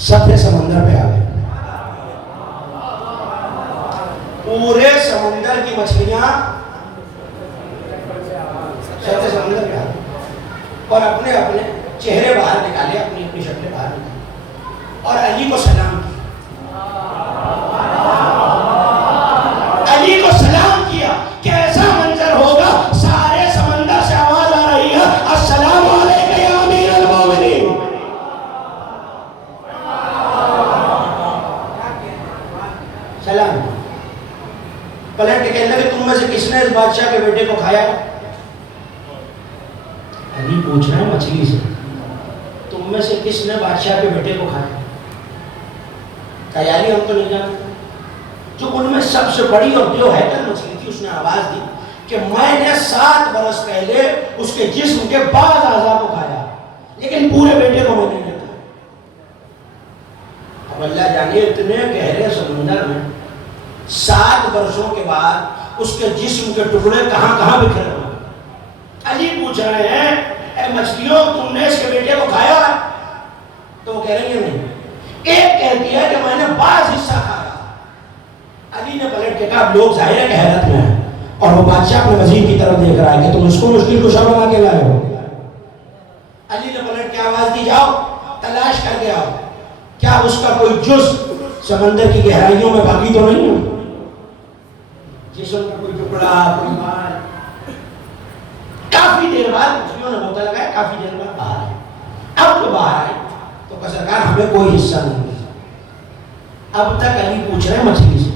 سطح سمندر پہ آ گئی. پورے سمندر کی مچھلیاں سطح سمندر پہ آ گئی اور اپنے اپنے چہرے باہر نکالے, اپنی اپنی شکلیں باہر نکالے اور علی کو سلام کیا. علی کو سلام کیا. کیسا منظر ہوگا, سارے سمندر سے آواز آ رہی ہے السلام علیکم سلام. پلٹ کے کہنے لگے تم میں سے کس نے اس بادشاہ کے بیٹے کو کھایا؟ علی پوچھ رہا ہے مچھلی سے تم میں سے کس نے بادشاہ کے بیٹے کو کھایا؟ علی ہم تو نہیں جانتے. جو ان میں سب سے بڑی اور دل و حیدر مچھلی تھی اس نے آواز دی کہ میں نے 7 برس پہلے اس کے جسم کے بعض اعضاء کو کھایا لیکن پورے بیٹے کو میں نہیں دیتا. اب اللہ جانے اتنے گہرے سمندر میں 7 برسوں کے بعد اس کے جسم کے ٹکڑے کہاں کہاں بکھرے ہوئے. علی پوچھ رہے ہیں اے مچھلیوں تم نے اس کے بیٹے کو کھایا؟ تو وہ کہہ رہے ہیں نہیں. ایک کہتی ہے کہ میں نے بعض حصہ کھایا. علی نے پلٹ کے کہا لوگ ظاہر ہے کہ حیرت میں ہیں اور وہ بادشاہ اپنے وزیر کی طرف دیکھ رہا ہے کہ تم اس کو مشکل کشا بنا کے لائے ہو. علی نے پلٹ کے آواز دی جاؤ تلاش کر کے آؤ کیا اس کا کوئی جز سمندر کی گہرائیوں میں باقی تو نہیں ہے؟ جسم کا کوئی ٹکڑا کوئی بال. کافی دیر بعد مچھلیوں نے ہوتا لگا کافی دیر بعد باہر آئے. اب جو باہر آئے تو کہا سرکار ہمیں کوئی حصہ نہیں ملا. اب تک علی پوچھ رہے ہیں مچھلی سے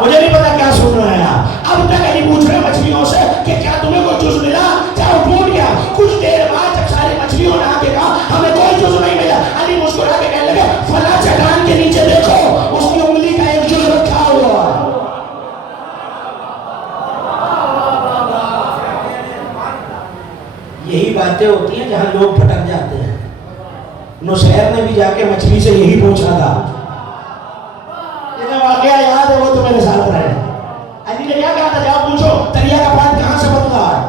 مجھے نہیں پتا کیا سن رہے ہیں. اب تک علی پوچھ رہے ہیں مچھلیوں سے کہ کیا تمہیں کوئی جز ملا؟ چاہے ٹوٹ گیا. کچھ دیر بعد جب ساری مچھلیوں نے آ کے کہا ہمیں کوئی جز نہیں ملا علی مسکرا کے کہنے لگے فلاں چٹان کے نیچے دیکھو اس کی انگلی کا ایک جز رکھا ہوا. یہی باتیں ہوتی ہیں جہاں لوگ بھٹک جاتے ہیں. نصیر نے بھی جا کے مچھلی سے یہی پوچھا تھا. واقعہ یاد ہے وہ تو میرے ساتھ رہے. علی نے کیا کہا تھا جاؤ پوچھو دریا کا پانی کہاں سے بدلا ہے.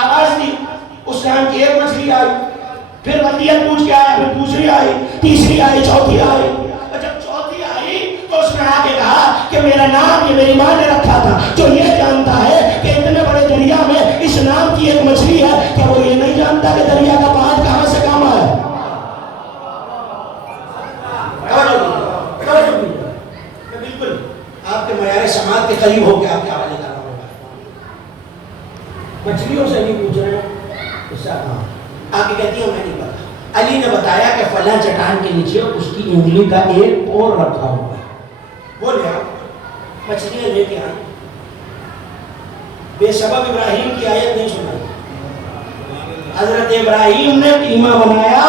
آواز دی اس نام کی ایک مچھلی آئی پھر ولیت پوچھ کے آیا پھر دوسری آئی تیسری آئی چوتھی آئی. اور جب چوتھی آئی تو اس نے آ کے کہا کہ میرا نام یہ میری ماں نے رکھا تھا. جو یہ جانتا ہے کہ اتنے بڑے دریا میں اس نام کی ایک مچھلی ہے کیا وہ یہ نہیں جانتا کہ دریا کا پانی کہاں سے کام ہے؟ بالکل آپ کے معیار سماعت کے قریب ہو کے آپ کے حوالے کر رہا ہوں. مچھلیوں سے نہیں پوچھ رہے ہیں آگے کہتی ہیں میں نہیں پتا. علی نے بتایا کہ فلاں چٹان کے نیچے اس کی انگلی کا ایک اور رکھا ہوا ہے. وہ لے آؤ. مچھلیاں لے کے آئیں. بے سبب ابراہیم کی آیت نہیں سنائی. حضرت ابراہیم نے قیمہ بنایا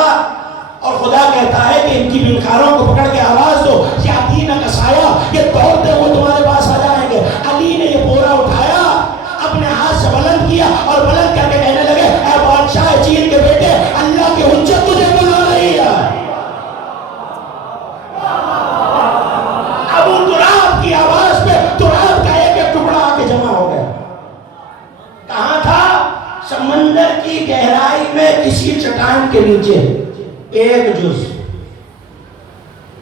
اور خدا کہتا ہے کہ ان کی بنکاروں کو پکڑ کے آواز دو یاتین کا سایہ یہ دوڑتے ہوئے تمہارے پاس آ جائیں گے. علی نے یہ بورا اٹھایا اپنے ہاتھ سے بلند کیا اور بلند کر کے کہنے لگے اے بادشاہ چین کے بیٹے اللہ کی حجت تجھے بلا رہی ہے. ابو تراب کی آواز پہ تراب کا ایک ایک ٹکڑا آ کے جمع ہو گیا. کہاں تھا؟ سمندر کی گہرائی میں کسی چٹان کے نیچے ایک جز.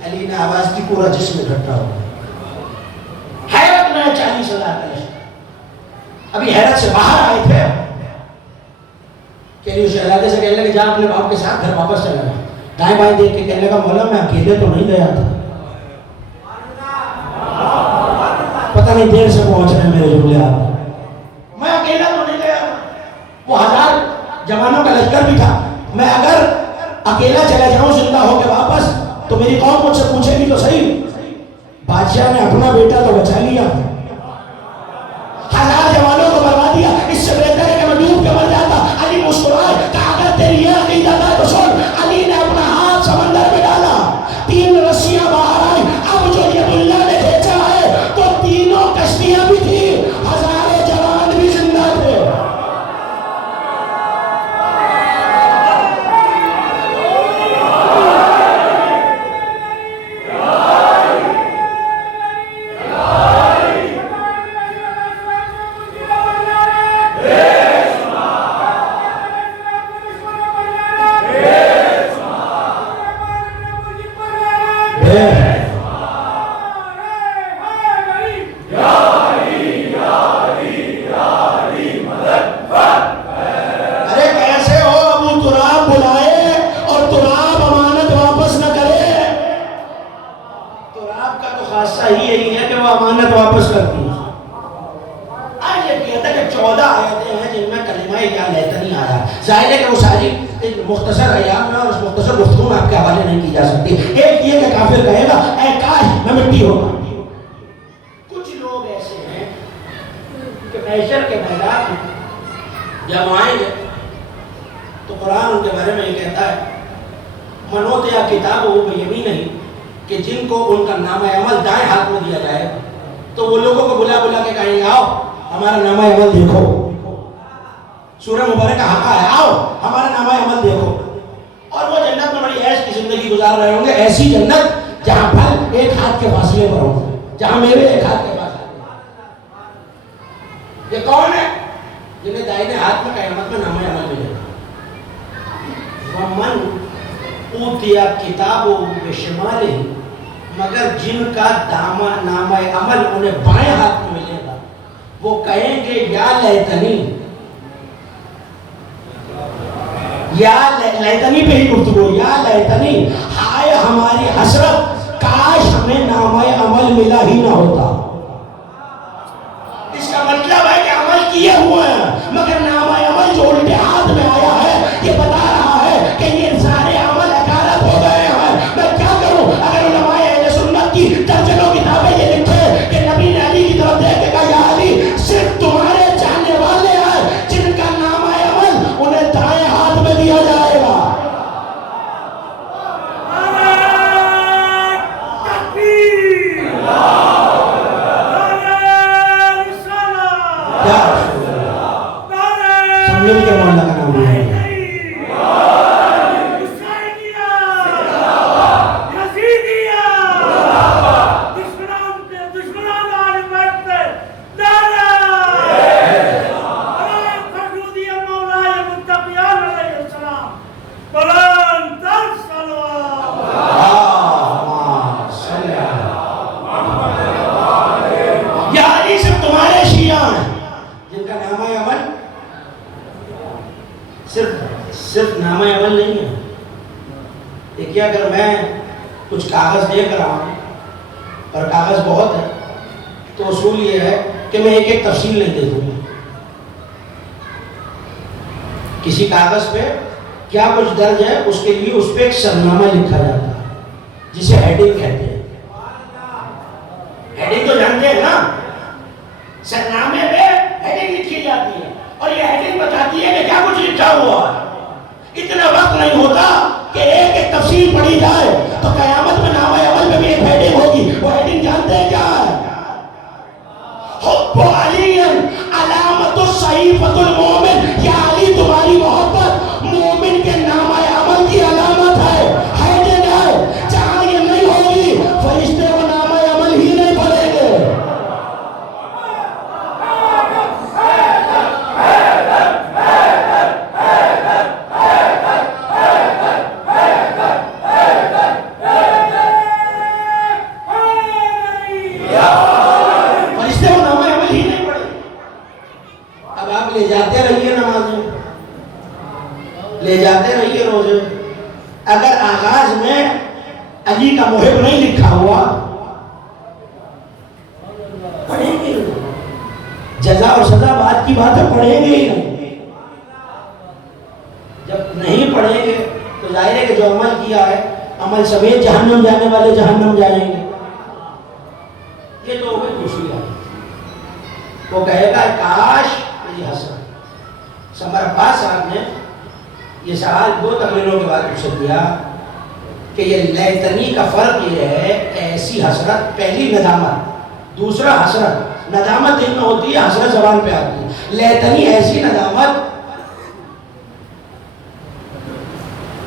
علی نے آواز کی پورا جسم اکٹھا ہو گیا. حیرت میں 40,000 کا لشکر. ابھی حیرت سے باہر آئے تھے کہ اس شہزادے سے کہنے لگے جا اپنے باپ کے ساتھ گھر واپس چلا گیا. دائیں بائیں دیکھ کے کہنے لگا مولا میں اکیلے تو نہیں گیا تھا. پتہ نہیں دیر سے پہنچ رہے ہیں میرے جملے آپ. میں اکیلا تو نہیں گیا تھا. وہ 1000 جوانوں کا لشکر بھی تھا. میں اگر اکیلا چلا جاؤں زندہ ہو کے واپس تو میری قوم مجھ سے پوچھے گی تو صحیح بادشاہ نے اپنا بیٹا تو بچا لیا 1000 جوانوں کو برباد دیا. اس سے بہتر ہے کہ میں ڈوب کے مر جاتا. علی مسکرائے کہا اگر تیری یہ عقیدہ تھا تو سن. علی نے اپنا ہاتھ سمندر میں ڈالا 3 رسیاں باہر آئی. اب جو ید اللہ نے کھینچا ہے تو تینوں کشتیاں بھی تھی ہزاروں جوان بھی زندہ تھے. ایک مختصر ایام میں اور اس مختصر گفتگو میں آپ کے حوالے نہیں کی جا سکتی. ایک یہ کہ کافر کہے گا اے کاش میں مٹی ہوگا. کچھ لوگ ایسے ہیں کہ محشر کے میدان میں جب آئیں گے تو قرآن ان کے بارے میں یہ کہتا ہے منوت یا کتاب ہو بیمین نہیں کہ جن کو ان کا نامہ عمل دائیں ہاتھ میں دیا جائے تو وہ لوگوں کو بلا بلا کے کہیں گے آؤ ہمارا نامہ عمل دیکھو. سورہ مبارکہ حقہ ہے, آؤ ہمارا نامہ عمل دیکھو. اور وہ جنت میں بڑی عیش کی زندگی گزار رہے ہوں گے, ایسی جنت جہاں پھل ایک ہاتھ کے فاصلے پر ہوں گے, جہاں میوے ایک ہاتھ کے فاصلے پر. یہ کون ہے جنہیں دائیں ہاتھ میں قیامت میں نامہ عمل ملے گا؟ وَمَنْ اوتیا کتاب بشمالہ, مگر جن کا نامہ عمل انہیں بائیں ہاتھ میں ملے گا وہ کہیں گے یا لیتنی, یا لیتنی پہ ہی گفتگو, یا لیتنی ہائے ہماری حسرت کاش ہمیں نامہ عمل ملا ہی نہ ہوتا. اس کا مطلب ہے کہ عمل کیے ہوئے ہیں مگر نامہ عمل جو الٹے ہاتھ میں آیا ہے یہ بتا رہا ہے کہ یہ سارے عمل حقارت ہو گئے ہیں. میں کیا کروں اگر علماء اہل سنت کی درجنوں کتابیں یہ لکھے کہ نبی نے علی کی طرف دیکھ کے کہا یا علی صرف تمہارے جاننے والے ہیں جن کا نامہ عمل انہیں دائیں ہاتھ میں دیا جائے گا. سمجھ کے مولا کا نام ہے صرف نامہ عمل نہیں ہے. دیکھیے اگر میں کچھ کاغذ دیکھ رہا ہوں اور کاغذ بہت ہے تو اصول یہ ہے کہ میں ایک ایک تفصیل نہیں دے دوں گا. کسی کاغذ پہ کیا کچھ درج ہے اس کے لیے اس پہ ایک سرنامہ لکھا جاتا ہے جسے ہیڈنگ کہتے ہیں. ہیڈنگ تو جانتے ہیں نا, سرنامے پہ ہیڈنگ لکھی جاتی ہے اور یہ ہیڈنگ بتاتی ہے کہ کیا کچھ لکھا ہوا ہے. اتنا وقت نہیں ہوتا کہ ایک ایک تفصیل پڑھی جائے تو قیامت میں نامہ عمل میں بھی ایک ہیڈنگ ہوگی. وہ ہیڈنگ جانتے ہیں کیا ہے؟ حب علی علامت الصحیفۃ المومن, یا علی تمہاری محبت مومن کے نامہ عمل کی علامت ہے, ہیڈنگ ہے. جہاں یہ نہیں ہوگی فرشتے وہ نامہ عمل ہی نہیں پڑھیں گے. لے جاتے رہیے روزے. اگر آغاز میں علی کا محب نہیں لکھا ہوا پڑھیں گے, جزا اور سزا بعد کی بات ہے, پڑھیں گے ہی نہیں. جب نہیں پڑھیں گے تو ظاہر ہے کہ جو عمل کیا ہے عمل سمیت جہنم جانے والے جہنم جائیں گے. یہ تو ہوگی خوشی ہے. وہ کہے گا کاش میری حسرت. سمر عباس صاحب نے یہ سوال 2 تقریروں کے بعد پوچھ دیا کہ یہ لیتنی کا فرق یہ ہے کہ ایسی حسرت, پہلی ندامت, دوسرا حسرت. ندامت دل میں ہوتی ہے, حسرت زبان پہ آتی ہے. لیتنی ایسی ندامت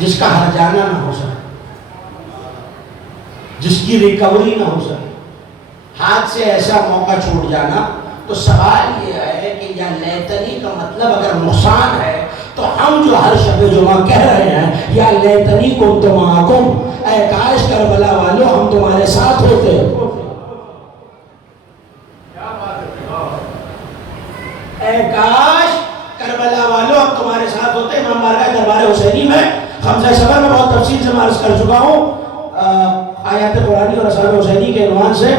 جس کا ہر جانا نہ ہو سکے, جس کی ریکوری نہ ہو سکے, ہاتھ سے ایسا موقع چھوٹ جانا. تو سوال یہ ہے کہ یا لیتنی کا مطلب اگر نقصان ہے تو ہم جو ہر شب جمعہ کہہ رہے ہیں یا لیتنی کنت معکم, اے کاش کربلا والو ہم تمہارے ساتھ ہوتے. اے کاش کربلا والو ہم تمہارے ساتھ ہوتے. امام بارگاہ دربار حسینی میں خمسہ صبر میں بہت تفصیل سے عرض کر چکا ہوں آیات قرآنی اور اصحاب حسینی کے عنوان سے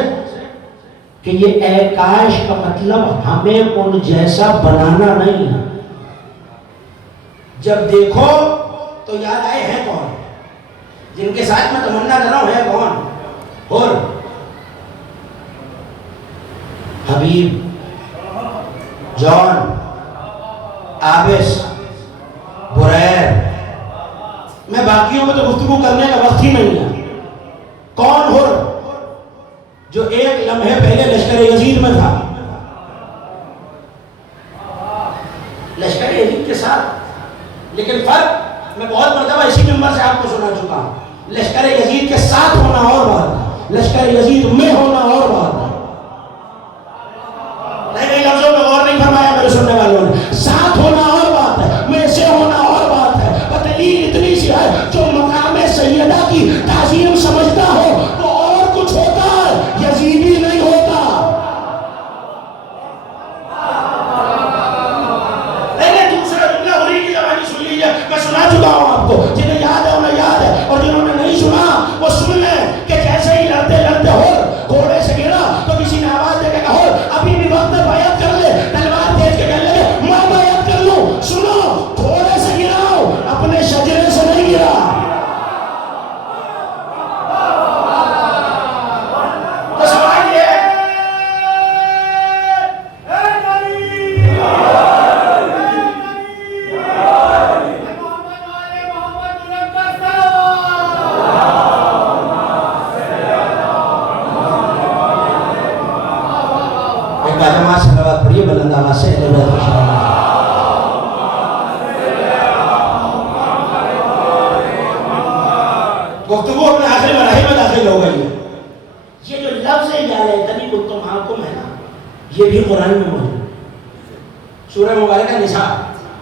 کہ یہ اے کاش کا مطلب ہمیں ان جیسا بنانا نہیں ہے. جب دیکھو تو یاد آئے ہیں کون؟ جن کے ساتھ میں تمنا کر رہا ہوں ہے کون؟ اور حبیب، جان، عابس، بریر. میں باقیوں میں تو گفتگو کرنے کا وقت ہی نہیں ہے. کون ہو جو ایک لمحے پہلے لشکر یزید میں تھا، لشکر یزید کے ساتھ، لیکن فرق میں بہت مرتبہ اسی ممبر سے آپ کو سنا چکا ہوں. لشکر یزید کے ساتھ ہونا اور بات، لشکر یزید میں ہونا اور بات. نہیں لفظوں میں غور نہیں فرمایا میرے سننے والوں نے. ساتھ ہونا اور بات ہے، میں سے ہونا اور بات ہے. دلیل اتنی سی ہے، جو مقام سیدہ کی تعظیم سمجھتا ہو وہ اور کچھ ہوتا ہے، یزیدی نہیں ہوتا. دوسرا جملہ ہوری کی زبانی سن لیجیے، میں سنا چکا ہوں آپ کو. جنہیں یاد ہے انہیں یاد ہے، اور جنہوں نے نہیں سنا وہ سن لیں کہ جیسے ہی لڑتے لڑتے ہو گھوڑے سے گرا تو کسی نے آواز دے کے کہا ابھی بھی وقت بیعت کر لے. تلوار تیز کے کہنے لگے میں بیعت کر لوں. سنو، گھوڑے سے گرا ہو، اپنے شجرے سے نہیں گرا. تو سوال یہ صلوات پڑھیے بلند آواز سے. گفتگو اپنے آخری مراحل میں داخل ہو گئی ہے. یہ جو لفظ یا لیتنی کنتم معکم ہے نا، یہ بھی قرآن میں موجود ہے. سورہ مبارکہ نساء.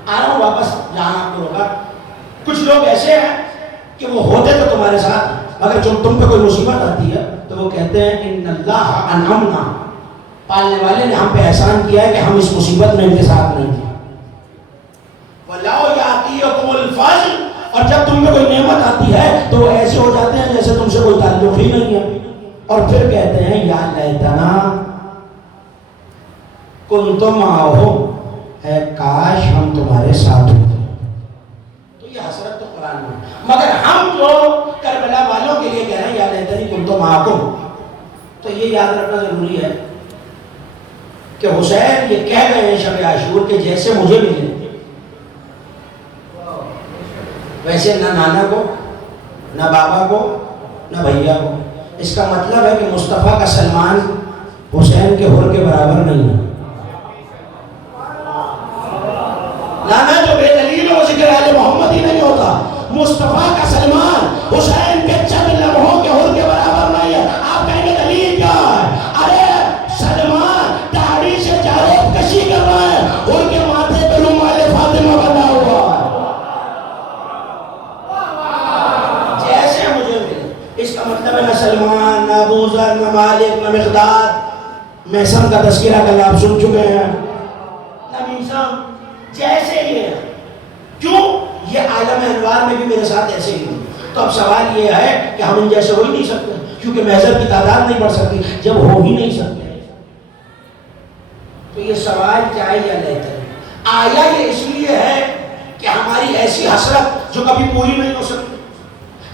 آ رہا ہوں واپس جہاں آپ کو روکا. کچھ لوگ ایسے ہیں کہ وہ ہوتے تو تمہارے ساتھ، مگر جب تم پہ کوئی مصیبت آتی ہے تو وہ کہتے ہیں ان اللہ انعمنا، پالنے والے نے ہم پہ احسان کیا ہے کہ ہم اس مصیبت میں ان کے ساتھ نہیں تھے. وَلَوْ يَأْتِيَكُمُ الْفَضْلُ، اور جب تم میں کوئی نعمت آتی ہے تو وہ ایسے ہو جاتے ہیں جیسے تم سے کوئی تعلق ہی نہیں ہے، اور پھر کہتے ہیں یا لیتنا کنتم معہم، ہے کاش ہم تمہارے ساتھ ہوتے. تو یہ حسرت تو قرآن میں. مگر ہم جو کربلا والوں کے لیے کہہ رہے ہیں یا لیتنی کنتم معکم، تو یہ یاد رکھنا ضروری ہے کہ حسین یہ کہہ گئے ہیں شب عاشور کہ جیسے مجھے ملے ویسے نہ نانا کو، نہ بابا کو، نہ بھیا کو. اس کا مطلب ہے کہ مصطفیٰ کا سلمان حسین کے حر کے برابر نہیں ہے. نانا جو بے دلیل ہو ذکر آل محمد ہی نہیں ہوتا. مصطفیٰ کا سلمان حسین کے چند لمحوں کے حر کے برابر نہیں ہے. آپ کہیں گے دلیل کیا ہے؟ ارے سلمان داڑھی سے جارب کشی کر رہا ہے، حر کے ماتھے پہ رومال فاطمہ بنا ہوا ہے. جیسے مجھے ملے. اس کا مطلب ہے نہ سلمان، نہ ابو ذر، نہ مالک، نہ مقداد، محسن کا تذکرہ کل آپ سن چکے ہیں، نہ میثم. جیسے ہی ہے. کیوں؟ یہ عالم انوار میں بھی میرے ساتھ ایسے ہی. تو اب سوال یہ ہے کہ ہم ان جیسے ہو ہی نہیں سکتے، کیونکہ محضر کی تعداد نہیں بڑھ سکتی جب ہو ہی نہیں سکتے. تو یہ سوال کیا ہے یا لیتے آیا یہ اس لیے ہے کہ ہماری ایسی حسرت جو کبھی پوری نہیں ہو سکتی،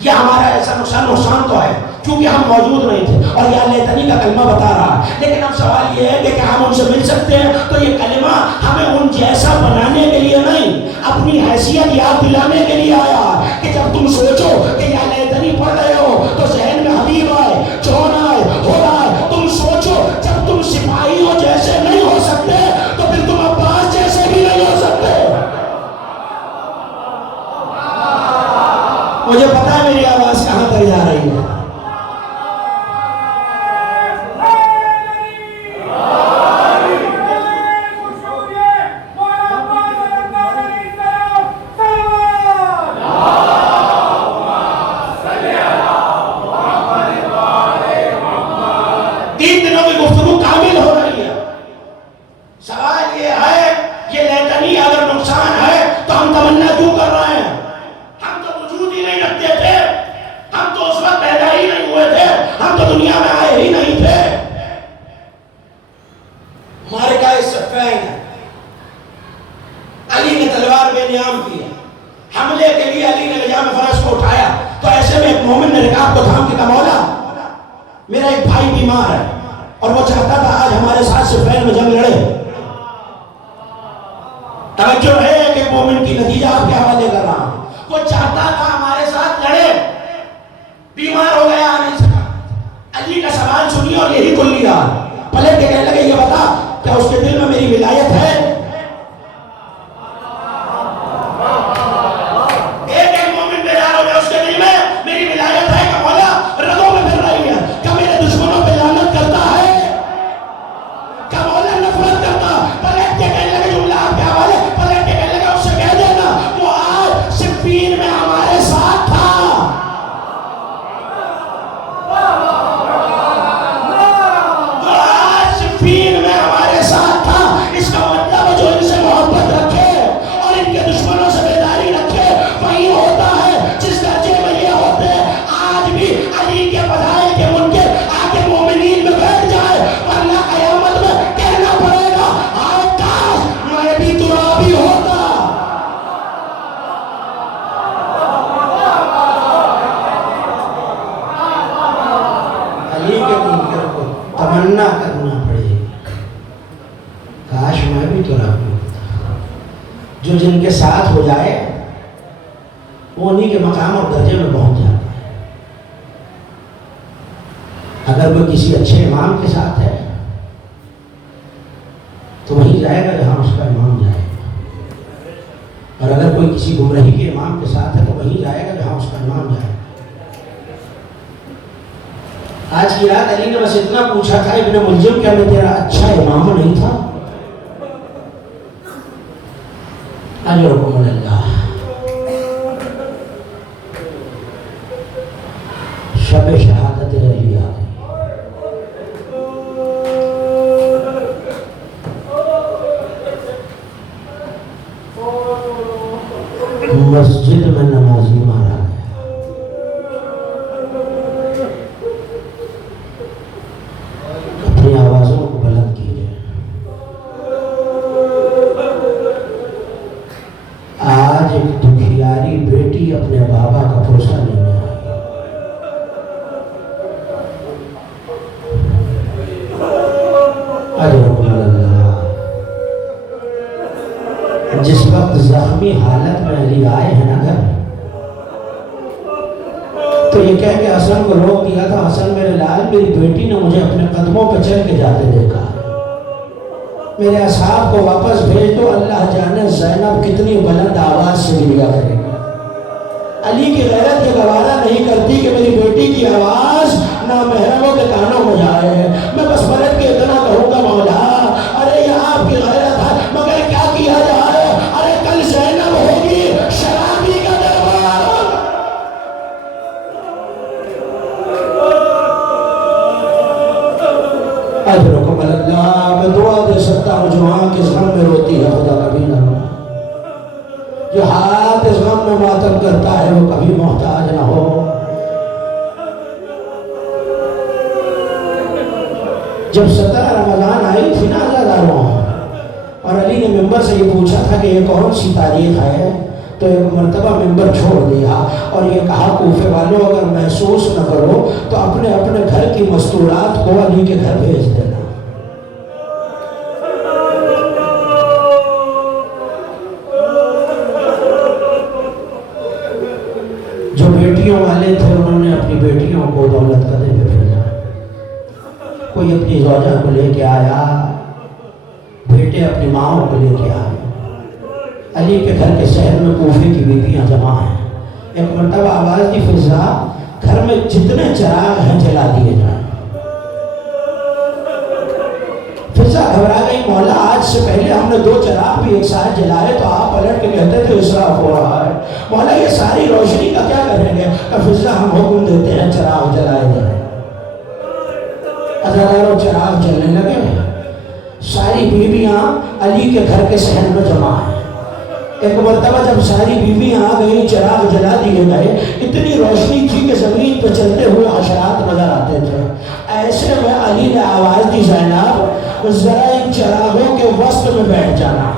یا ہمارا ایسا نقصان تو ہے کیونکہ ہم موجود نہیں تھے، اور یا لیتنی کا کلمہ بتا رہا ہے. لیکن اب سوال یہ ہے کہ کیا ہم ان سے مل سکتے ہیں؟ تو یہ کلمہ ہمیں ان جیسا بنانے کے لیے نہیں، اپنی حیثیت یاد دلانے کے لیے آیا کہ جب تم سوچو کہ یا لیتنی پڑھ رہے ہو تو ذہن میں حبیب آئے، جون آئے، خدا آئے. تم سوچو جب تم سپاہیوں جیسے نہیں ہو سکتے تو پھر تم عباس جیسے بھی نہیں ہو سکتے. مجھے پتا ہے میری آواز کہاں تک جا رہی ہے. حملے کے لیے علی نے بیمار ہے اور وہ چاہتا تھا آج ہمارے ساتھ صفین میں جنگ لڑے. توجہ ہے کہ مومن کی نتیجہ آپ کے حوالے کر رہا ہوں. وہ چاہتا تھا ہمارے ساتھ لڑے, بیمار ہو گیا, آ نہیں سکا. علی کا سوال سنیے اور یہی کلی حال. پلٹ کے کہنے لگے یہ بتا کیا اس کے دل میں میری ولایت ہے؟ ایک مومن بیدار ہو گیا, اس کے دل میں میری ولایت ہے کہ مولا رگوں میں پھر رہی ہے, کیا میرے دشمنوں پہ لعنت کرتا ہے, کیا مولا نفرت کرتا. پلٹ کے کہنے لگے جملہ آپ کے حوالے, پلٹ کے کہنے لگے اس سے کہہ دینا وہ آج صفین میں ہمارے ساتھ تھا. صفین میں ہمارے ساتھ تھا. اس کا مطلب جو ان سے محبت رکھے اور ان کے دشمنوں سے بیداری رکھے وہی ہوتا ہے جس درجے میں یہ ہوتے ہیں. آج بھی علی کے فضائل کے منکر آ کے مومنین میں بیٹھ جائے ورنہ قیامت میں کہنا پڑے گا آج کاش میں بھی ترابی ہوتا. علی کے منکر کو تمنا کرنا پڑے گی کاش میں بھی ترابی ہوتا. جو جن کے ساتھ ہو جائے وہ انہی کے مقام اور درجے میں پہنچ جاتا ہے. اگر کوئی کسی اچھے امام کے ساتھ ہے تو وہیں جائے گا جہاں اس کا امام جائے گا, اور اگر کوئی کسی گمراہی کے امام کے ساتھ ہے تو وہیں جائے گا جہاں اس کا امام جائے گا. آج کی رات علی نے بس اتنا پوچھا تھا ابن ملجم کیا میں تیرا اچھا امام نہیں تھا؟ اجرکم اللہ. شب شہادت علی آ گئی. مسجد میں نمازی مارا گیا. اپنی آوازوں کو بلند کیجئے. آج ایک دکھیاری بیٹی اپنے بابا کا پرسہ لینے آئی. اجرکم اللہ. جس وقت زخمی حالت میں علی آئے ہیں نا گھر, تو یہ کہہ کہ حسن کو روک دیا تھا, حسن میرے لال میری بیٹی نے مجھے اپنے قدموں پہ چل کے جاتے دیکھا, میرے اصحاب کو واپس بھیج دو. اللہ جانے زینب کتنی بلند آواز سے گریا کرے گی. علی کی غیرت یہ گوارا نہیں کرتی کہ میری بیٹی کی آواز نامحرموں کے کانوں میں جائے. میں بس پلٹ کے اتنا کہوں گا مولا ارے یہ آپ کی غیرت ہے مگر کیا کیا جائے. ارے کل زینب ہوگی شرابی کا دربار. اجرکم اللہ. میں دعا دے سکتا ہوں جو آنکھ اس غم میں روتی ہے خدا کبھی نہ رو, جو ہاتھ اس غم میں ماتم کرتا ہے وہ کبھی محتاج نہ ہو. جب 17 رمضان آئی تھی نا عزاداروں, اور علی نے ممبر سے یہ پوچھا تھا کہ یہ کون سی تاریخ ہے, تو ایک مرتبہ ممبر چھوڑ دیا اور یہ کہا کوفے والوں اگر محسوس نہ کرو تو اپنے اپنے گھر کی مستورات کو علی کے گھر بھیج دینا. جو بیٹیوں والے تھے انہوں نے اپنی بیٹیوں کو دولت قدے پہ بھیجا. کوئی اپنی زوجہ کو لے کے آیا, بیٹے اپنی ماں کو لے کے آئے. علی کے گھر کے شہر میں کوفے کی بیویاں جمع ہیں. ایک مرتبہ آواز دی فضا گھر میں جتنے چراغ ہیں جلا دیے جائیں. فضا گھبرا گئی, مولا آج سے پہلے ہم نے 2 چراغ بھی ایک ساتھ جلائے تو آپ پلٹ کے کہتے تھے اسراف ہو رہا ہے. مولا یہ ساری روشنی کا کیا کریں گے؟ کہ فضا ہم حکم دیتے ہیں چراغ جلائے جائیں. ہزاروں چراغ جلنے لگے. ساری بیویاں علی کے گھر کے صحن میں جمع ہیں. ایک مرتبہ جب ساری بیویاں آ گئی, چراغ جلا دیے گئے, اتنی روشنی تھی کہ زمین پہ چلتے ہوئے حشرات نظر آتے تھے. ایسے میں علی نے آواز دی زینب ذرا ان چراغوں کے وسط میں بیٹھ جانا.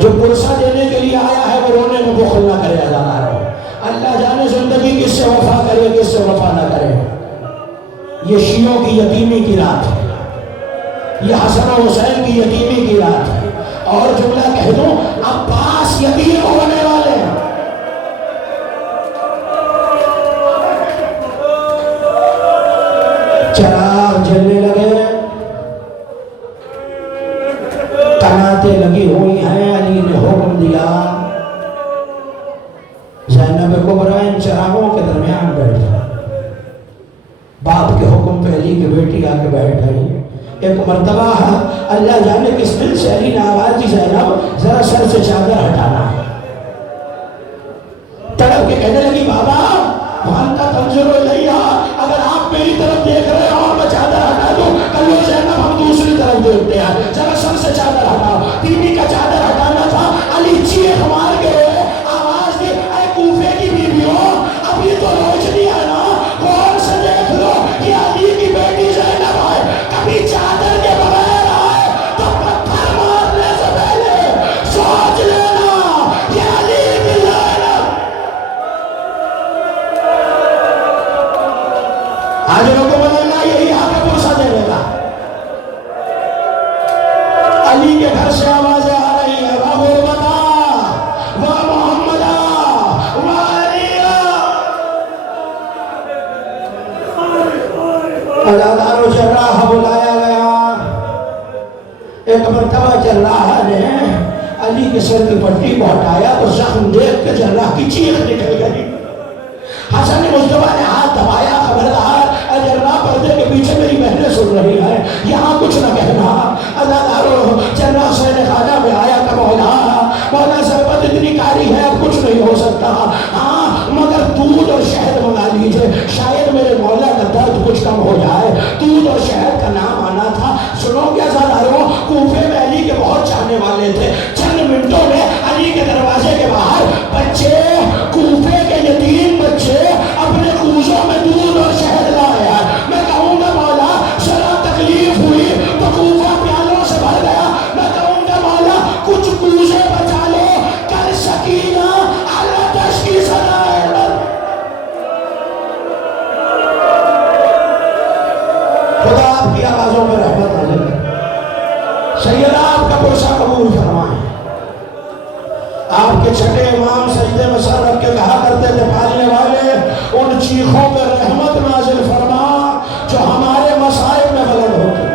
جو پرسہ دینے کے لیے آیا ہے وہ رونے میں بخل نہ کرے. اللہ جانے زندگی کس سے وفا کرے ہوئے کہ اس سے وفا نہ کرے. یہ شیعوں کی یتیمی کی رات ہے, یہ حسن و حسین کی یتیمی کی رات ہے. اور جملہ کہہ دوں, عباس یتیم ہونے والے ہیں. چراغ جلنے لگے, قناتیں لگی ہوئی ہیں, علی نے حکم دیا زینب کبریٰ ان چراغوں کے درمیان بیٹھا. باپ کے حکم پہ علی کی بیٹی آ کے بیٹھ گئی. ایک مرتبہ اللہ جانے کس دل سے علی نے آواز دی, زینب ذرا سر سے چادر ہٹانا. تڑپ کے کہنے لگی, بابا وانتا تنظر الیہ, اگر آپ میری طرف دیکھ رہے ہو اور میں چادر ہٹا دوں, کلو زینب ہم دوسری طرف دیکھتے ہیں, ذرا سر سے چادر ہٹاؤ. بیوی کا چادر ہٹانا تھا. علی چیخ مار کے روئے, آواز دی, اے کوفے کی بیویوں, اب یہ تو روشنی ہے نا, غور سے دیکھ لو, یہ علی کی بیٹی زینب ہے. کبھی چادر کے بغیر آئے تو پتھر مارنے سے پہلے سوچ لینا یہ علی کی زینب. آج لوگوں کو اللہ یہی حق پرسہ دینے کا. علی کے گھر سے آوازیں آ رہی ہیں, واہ غربتا, واہ محمدہ, واہ علیہ. عزادار و جراح بلایا گیا. ایک مرتبہ جراح نے علی کے سر کی پٹی کو ہٹایا تو زخم دیکھ کے جراح کی چیخ نکل گئی. حسن مصطفیٰ نے ہاتھ دبایا, خبردار جراح پردے کے پیچھے میری بہنیں سن رہی ہیں, یہاں کچھ نہ کہنا. عزادارو جراح حسین خانہ میں آیا کہ مولا ضربت اتنی کاری ہے اب کچھ نہیں ہو سکتا, ہاں مگر دودھ اور شہد منگا لیجئے, شاید میرے مولا کا درد کچھ کم ہو جائے. دودھ اور شہد کا نام آنا تھا. سنو گے عزادارو, کوفے میں علی کے بہت چاہنے والے تھے. چند منٹوں میں علی کے دروازے کے باہر بچے, کوفے کے یتیم بچے اپنے کوزوں میں دودھ اور شہد لائے ہیں. میں کہوں گا مولا ذرا تکلیف ہوئی تو کوفہ پیالوں سے بھر گیا. میں کہوں گا مولا کچھ کوزے بچا لو, کل سکینہ العطش کی صدا ہے. خدا آپ کی آوازوں میں رحمت نازل کرے. سیدہ آپ کا پرسہ قبول فرمائیں. آپ کے چھٹے امام سجدے میں سر رکھ کے کہا کرتے تھے, پالنے والے ان چیخوں پہ رحمت نازل فرما جو ہمارے مصائب میں بلند ہوتی.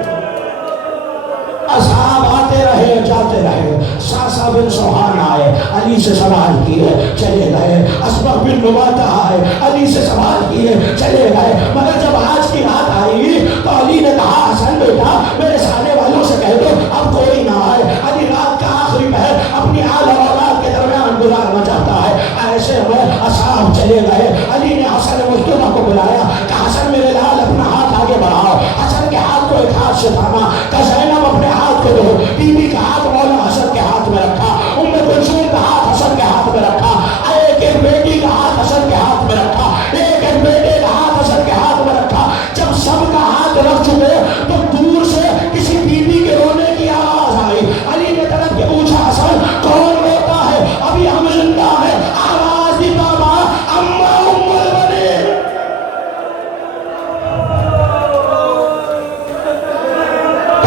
اصحاب آتے رہے جاتے رہے. ساسا بن سوحان آئے, علی سے سوال کیے چلے گئے. اسبق بن نباتہ آئے, علی سے سوال کیے چلے گئے. مگر جب آج کی رات آئی تو علی نے کہا, حسن بیٹا میرے سانے والوں سے کہہ دو اب کوئی نہ آئے. علی رات کا آخری پہر اپنی آل اور اولاد کے درمیان گزارنا چاہتا ہے. ایسے میں اصحاب چلے گئے. علی نے حسن مصطفیٰ کو بلایا کہ حسن میرے لال اپنا ہاتھ آگے بڑھاؤ. حسن کے ہاتھ کو ایک ہاتھ سے تھاما کہ زینب اپنے ہاتھ کو دو. بیوی کا ہاتھ مولا حسن کے ہاتھ میں رکھا. ام کلثوم کا ہاتھ حسن کے ہاتھ میں رکھا. ایک ایک بیٹی کا ہاتھ حسن کے ہاتھ میں رکھا. ایک ایک بیٹے کا ہاتھ حسن کے ہاتھ میں رکھا. جب سب کا ہاتھ رکھ چکے تو دور سے کسی بیوی کے رونے کی آواز آئی. علی نے طرف کے پوچھا, حسن کون روتا ہے؟ ابھی ہم زندہ ہیں. آواز دی, بابا اما ام البنین.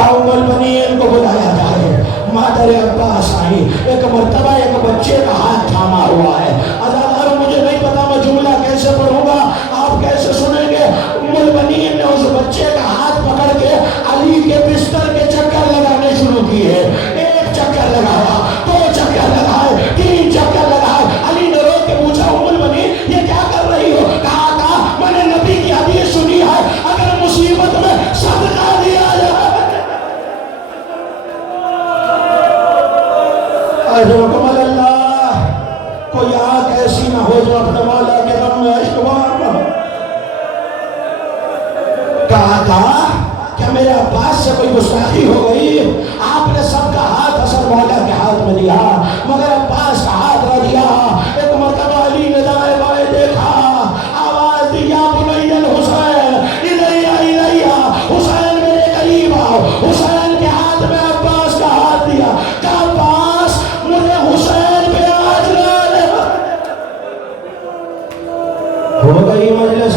ام البنین کو بلایا جائے. مادر عباس آئی. ایک مرتبہ ایک بچے کا ہاتھ تھاما ہوا ہے. عزادارو مجھے نہیں پتا میں جملہ کیسے پڑھوں گا, آپ کیسے سنیں گے. ام البنین نے اس بچے کا ہاتھ پکڑ کے علی کے بستر کے چکر لگانے شروع کیے. ایک چکر لگایا, دو چکر لگائے, تین چکر لگائے. علی نے رو کے پوچھا, ام البنین یہ کیا کر رہی ہو؟ کہا تھا میں نے نبی کی حدیث سنی ہے, اگر مصیبت میں صدقہ دیا جائے. حکم اللہ, کوئی آنکھ ایسی نہ ہو جو اپنے مولا کے غم میں اشکبار نہ ہو. کہا کیا میرے عباس سے کوئی گستاخی ہو گئی؟ آپ نے سب کا ہاتھ حسن مولا کے ہاتھ میں دیا مگر عباس کا ہاتھ نہ دیا. ایک مرتبہ علی نے دائیں بائیں دیکھا, آواز دی, یا بنی الحسین الیہ الیہ, حسین میرے قریب آؤ. حسین کے ہاتھ میں عباس کا ہاتھ دیا. کہا عباس مجھے حسین پہ آج لا لے. ہو گئی مجلس